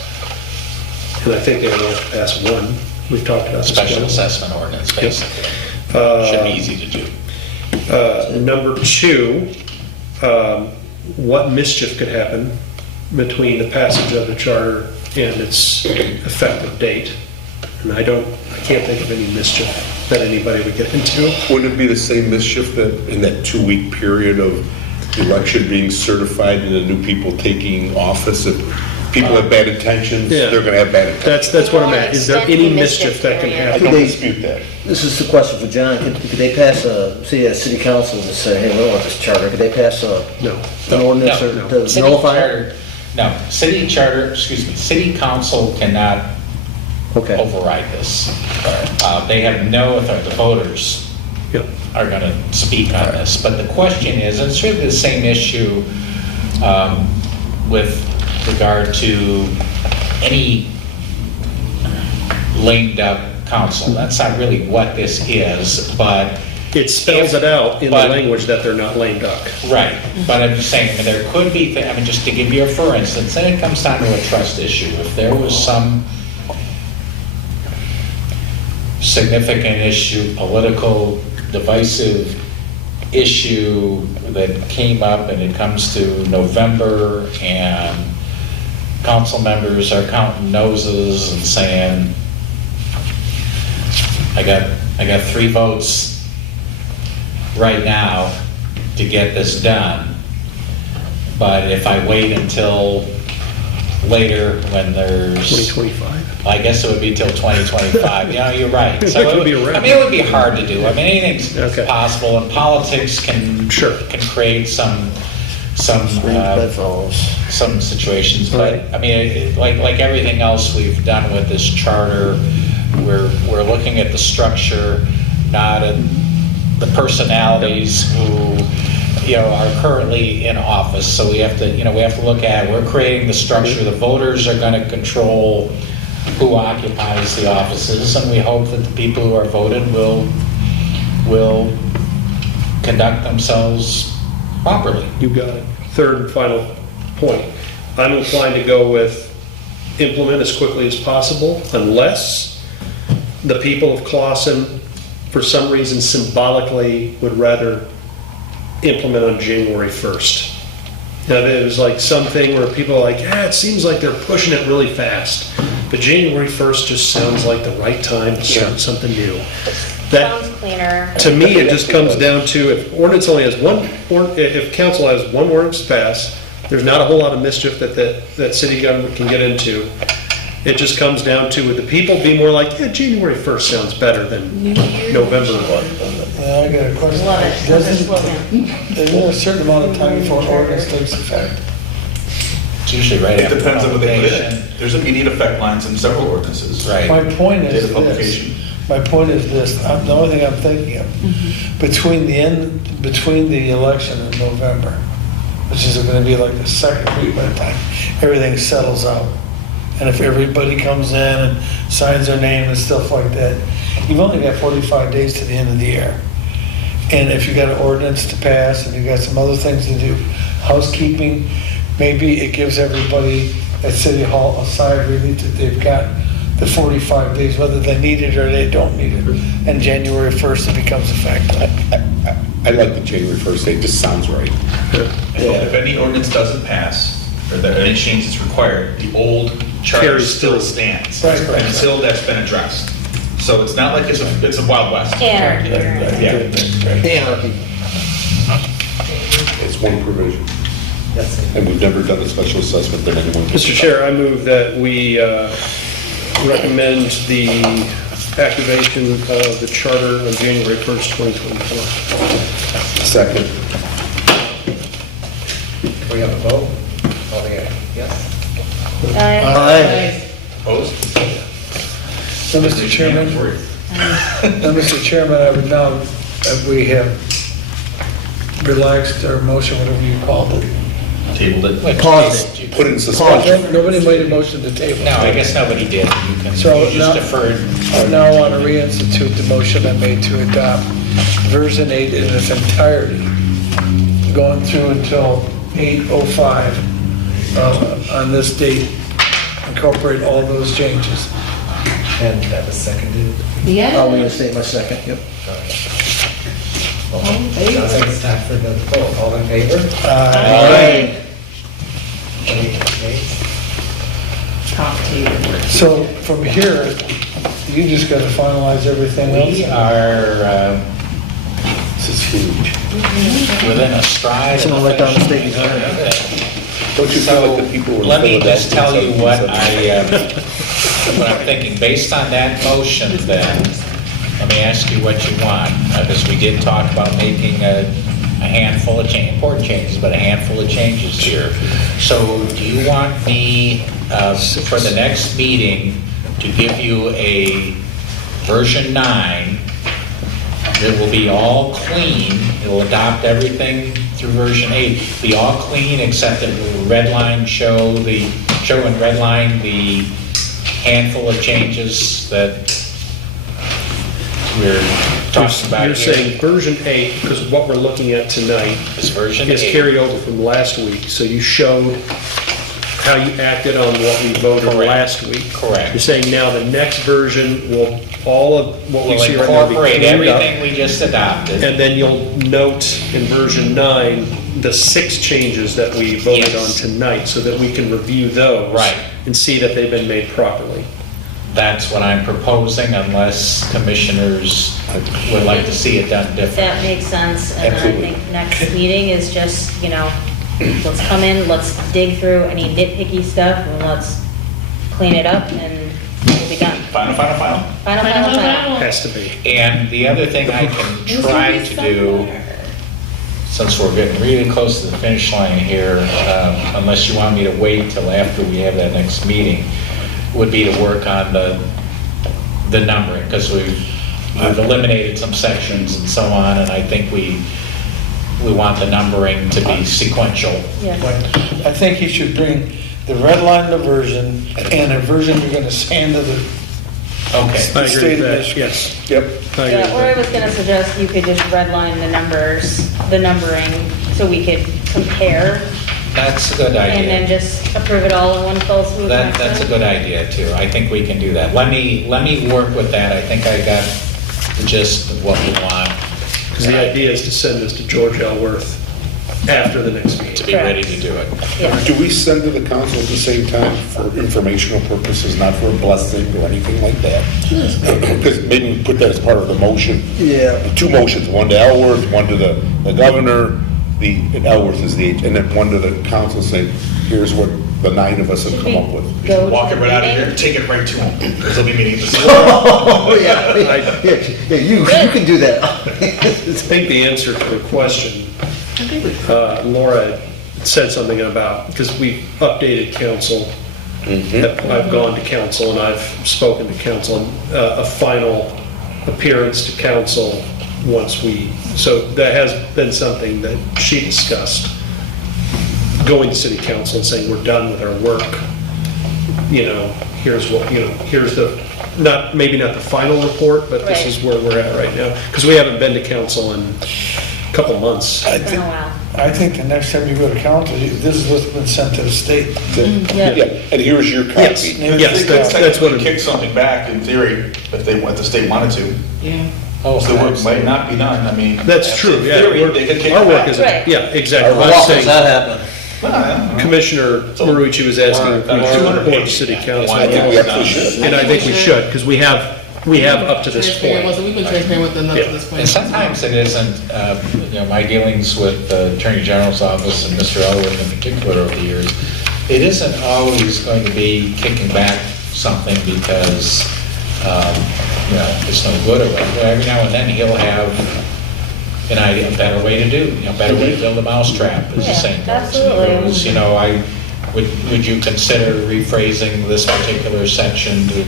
And I think they only have to pass one. We've talked about this. Special one. assessment ordinance, basically. Uh, Should be easy to do. Number two, what mischief could happen between the passage of the charter and its effective date? And I can't think of any mischief that anybody would get into. Wouldn't it be the same mischief that in that 2-week period of the election being certified and the new people taking office? If people have bad intentions, Yeah. they're gonna have bad intentions. That's what I'm at. Is there any mischief that can I happen? don't dispute that. This is the question for John. Could they pass city council to say, hey, we don't want this charter? Could they pass No. an ordinance No, or no. to City nullify it? charter- No, city council cannot Okay. override this. They have no authority, the voters Yep. are going to speak on this. But the question is, and it's really the same issue with regard to any lame duck council. That's not really what this is, but, It spells it out in the But- language that they're not lame duck. right. But I'm just saying, I mean, there could be, I mean, just to give you a for instance, then it comes down to a trust issue. If there was some significant issue, political, divisive issue that came up and it comes to November and council members are counting noses and saying, I got 3 votes right now to get this done, but if I wait until later when there's 2025. I guess it would be till 2025. Yeah, you're right. So That could it be would- around. I mean, it would be hard to do. I mean, anything's Okay. possible, and politics can Sure. create some Bedfellows. some situations. But Right. I mean, like everything else we've done with this charter, we're looking at the structure, not at the personalities who are currently in office. So we have to look at, we're creating the structure. The voters are going to control who occupies the offices, and we hope that the people who are voted will conduct themselves properly. You got it. Third and final point. I'm inclined to go with implement as quickly as possible unless the people of Clausen, for some reason symbolically, would rather implement on January 1st. Now, there's like something where people are like, yeah, it seems like they're pushing it really fast. But January 1st just sounds like the right time to start something new. That, Sounds cleaner. to me, it just comes down to if ordinance only has one, if council has one ordinance to pass, there's not a whole lot of mischief that city government can get into. It just comes down to, would the people be more like, yeah, January 1st sounds better than November 1? I got a question. Love it. That's a slogan. Isn't there a certain amount of time before an ordinance takes effect? It's usually right It after depends on what they put publication. in. There's immediate effect lines in several ordinances. Right. My point Date is of publication. this. My point is this, the only thing I'm thinking of, between the election in November, which is gonna be like the second week by the time everything settles out, and if everybody comes in and signs their name and stuff like that, you've only got 45 days to the end of the year. And if you got an ordinance to pass and you got some other things to do, housekeeping, maybe it gives everybody at City Hall a sigh of relief that they've got the 45 days, whether they need it or they don't need it. And January 1st, it becomes effective. I like the January 1st date, just sounds right. If any ordinance doesn't pass, or that any change is required, the old charter Carries still through. stands Right. until that's been addressed. So it's not like it's a Wild West. Anarchy. Yeah. Anarchy. It's one provision. That's it. And we've never done a special assessment that anyone. Mr. Chair, I move that we recommend the activation of the charter on January 1st, 2024. Second. Can we have a vote? Oh, yeah, yes. Aye. Opposed? So, Mr. Chairman, I would now, that we have relaxed our motion, whatever you called it. Tabled it. Pause it. Put in suspension. Nobody made a motion to table. No, I guess nobody did. You can, So you now- just deferred. I now want to reinstitute the motion I made to adopt version 8 in its entirety, going through until 8:05 on this date, incorporate all those changes. And that was seconded. I'm Yeah. gonna state my second, yep. Sounds like it's time for the vote. All in favor? Aye. Any nays? Talk to you. So from here, you just got to finalize everything We else. are This is huge. within a stride. of Someone write down the state finishing design. everything. Don't you feel like the people were. Let me just tell you what what I'm thinking. Based on that motion then, let me ask you what you want. Because we did talk about making a handful of important changes, but a handful of changes here. So do you want me, for the next meeting, to give you a version 9 that will be all clean? It'll adopt everything through version 8, be all clean, except that we'll redline show and redline the handful of changes that we're talking about You're here. saying version 8, because what we're looking at tonight It's version is 8. carried over from last week, so you showed how you acted on what we voted Correct. last week. Correct. You're saying now the next version will, all of what we We'll see right now will be incorporate cleaned up. everything we just adopted. And then you'll note in version 9, the 6 changes that we voted on Yes. tonight, so that we can review those. Right. And see that they've been made properly. That's what I'm proposing, unless commissioners would like to see it done differently. That makes sense, and I Absolutely. think next meeting is just, let's come in, let's dig through any nitpicky stuff, and let's clean it up, and we'll be done. Final. Final. Has to be. And the other thing I can try to do, since we're getting really close to the finish line here, unless you want me to wait till after we have that next meeting, would be to work on the numbering, because we've eliminated some sections and so on, and I think we want the numbering to be sequential. Yes. I think you should bring the red line to version and a version you're going to send to the Okay. I agree state with of that, Michigan. yes. Yep. I agree Yeah, with or I that. was gonna suggest you could just redline the numbering, so we could compare, That's a good and then idea. just approve it all in one fell swoop. next That's a time. good idea too. I think we can do that. Let me work with that. I think I got the gist of what we want. Because the idea is to send this to George Elworth after the next To meeting. be ready to do it. Yeah. Do we send to the council at the same time for informational purposes, not for a blessing or anything like that? Because maybe we put that as part of the motion. Yeah. Two motions, one to Elworth, one to the governor, and Elworth is the, and then one to the council saying, here's what the 9 of us have come up with. Go Walk to it the right out of meeting. here, take it right to them, because they'll be meeting this. Oh, yeah, yeah, you can do that. I think the answer to the question, Laura said something about, because we updated council. I've gone to council and I've spoken to council, and a final appearance to council once so that has been something that she discussed, going to city council and saying, we're done with our work. Here's what, here's maybe not the final report, but this is where we're at right now. Because we haven't been to council in a couple months. It's been a while. I think the next time you go to council, this is what's been sent to the state. Yeah, and here's your Yes, copy. yes, that's what Kick something back in theory, if the state wanted to. Yeah. Oh, The work might not be done, I mean. That's true, in yeah. theory, they could kick Our it work back. isn't, Right. yeah, exactly. How I'm often saying- does that happen? Commissioner Marucci was asking if we should report to city council. I think we actually should. And I think we should, because we have up to this Transparent, point. so we've been transparent with them up to this point. And sometimes it isn't, my dealings with the Attorney General's office and Mr. Elwood in particular over the years, it isn't always going to be kicking back something because, it's no good or whatever. Every now and then he'll have an idea, a better way to do, better way to build a mousetrap, is the Yeah, saying. absolutely. Would you consider rephrasing this particular section to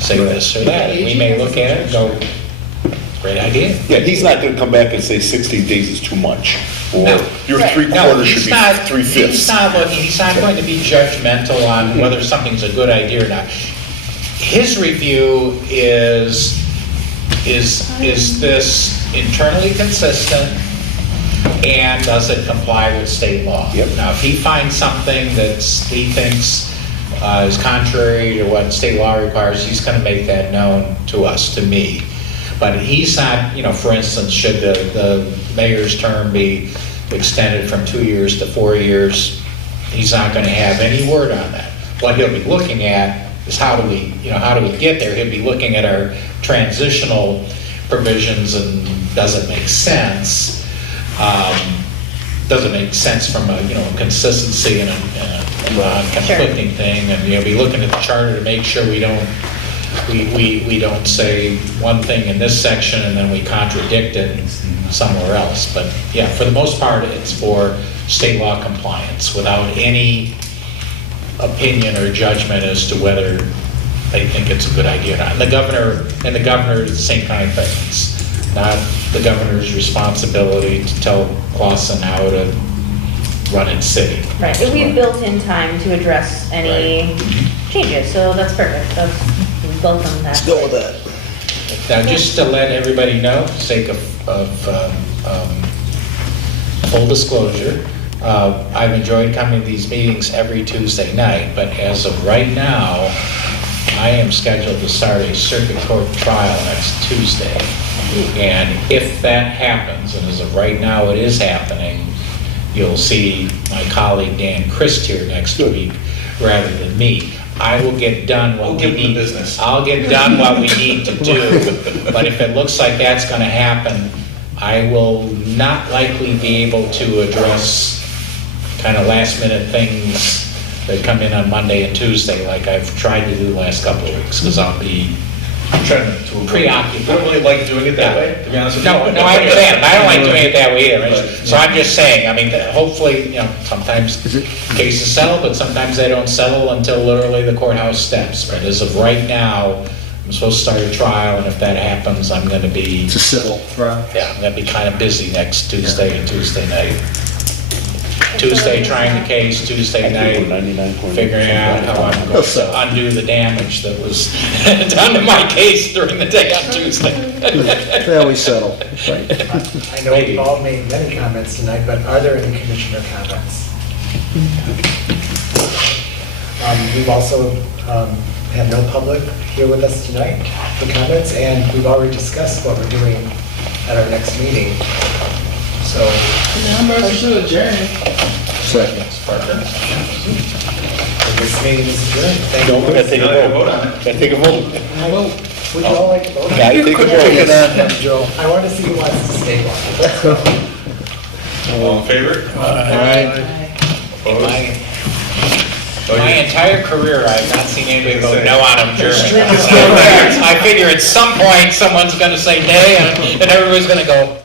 say this or that? And we may look at it and go, great idea. Yeah, he's not gonna come back and say 16 days is too much, or No. your Right. 3/4 should he's be not- 3/5. He's not going to be judgmental on whether something's a good idea or not. His review is this internally consistent, and does it comply with state law? Yep. Now, if he finds something that he thinks is contrary to what state law requires, he's going to make that known to us, to me. But he's not, for instance, should the mayor's term be extended from 2 years to 4 years, he's not going to have any word on that. What he'll be looking at is how do we get there? He'll be looking at our transitional provisions and does it make sense? Does it make sense from a consistency and a conflicting thing? And be looking at the charter to make sure we don't say one thing in this section and then we contradict it somewhere else. But yeah, for the most part, it's for state law compliance without any opinion or judgment as to whether they think it's a good idea or not. And the governor is the same kind of thing. It's not the governor's responsibility to tell Clausen how to run its city. Right, but we've built in time to address any changes, so that's perfect. We welcome that. Let's go with that. Now, just to let everybody know, for sake of full disclosure, I've enjoyed coming to these meetings every Tuesday night, but as of right now, I am scheduled to start a circuit court trial next Tuesday. And if that happens, and as of right now it is happening, you'll see my colleague Dan Christ here next week rather than me. I will get done what we need. I'll get done what we need to do. But if it looks like that's going to happen, I will not likely be able to address kind of last minute things that come in on Monday and Tuesday like I've tried to do the last couple of weeks, because I'll be preoccupied. I don't really like doing it that way, to be honest with you. No, I understand. I don't like doing it that way either. So I'm just saying, hopefully, sometimes cases settle, but sometimes they don't settle until literally the courthouse steps. But as of right now, I'm supposed to start a trial, and if that happens, I'm going to be, It's a civil trial. I'm going to be kind of busy next Tuesday and Tuesday night. Tuesday trying the case, Tuesday night figuring out how I'm going to undo the damage that was done to my case during the day on Tuesday. They always settle, right? I know we've all made many comments tonight, but are there any commissioner comments? We've also have no public here with us tonight for comments, and we've already discussed what we're doing at our next meeting. So, Now, motion to adjourn. Second. this meeting is adjourned. Thank you. Don't forget to take a Now I can vote. vote on it. Gotta take a vote. Would you all like to vote? Gotta take a vote. Joe. I want to see who wants to stay on. Let's go. All in favor? Opposed? My entire career, I've not seen anybody vote no on a German. I figure at some point, someone's gonna say nay, and everybody's gonna go,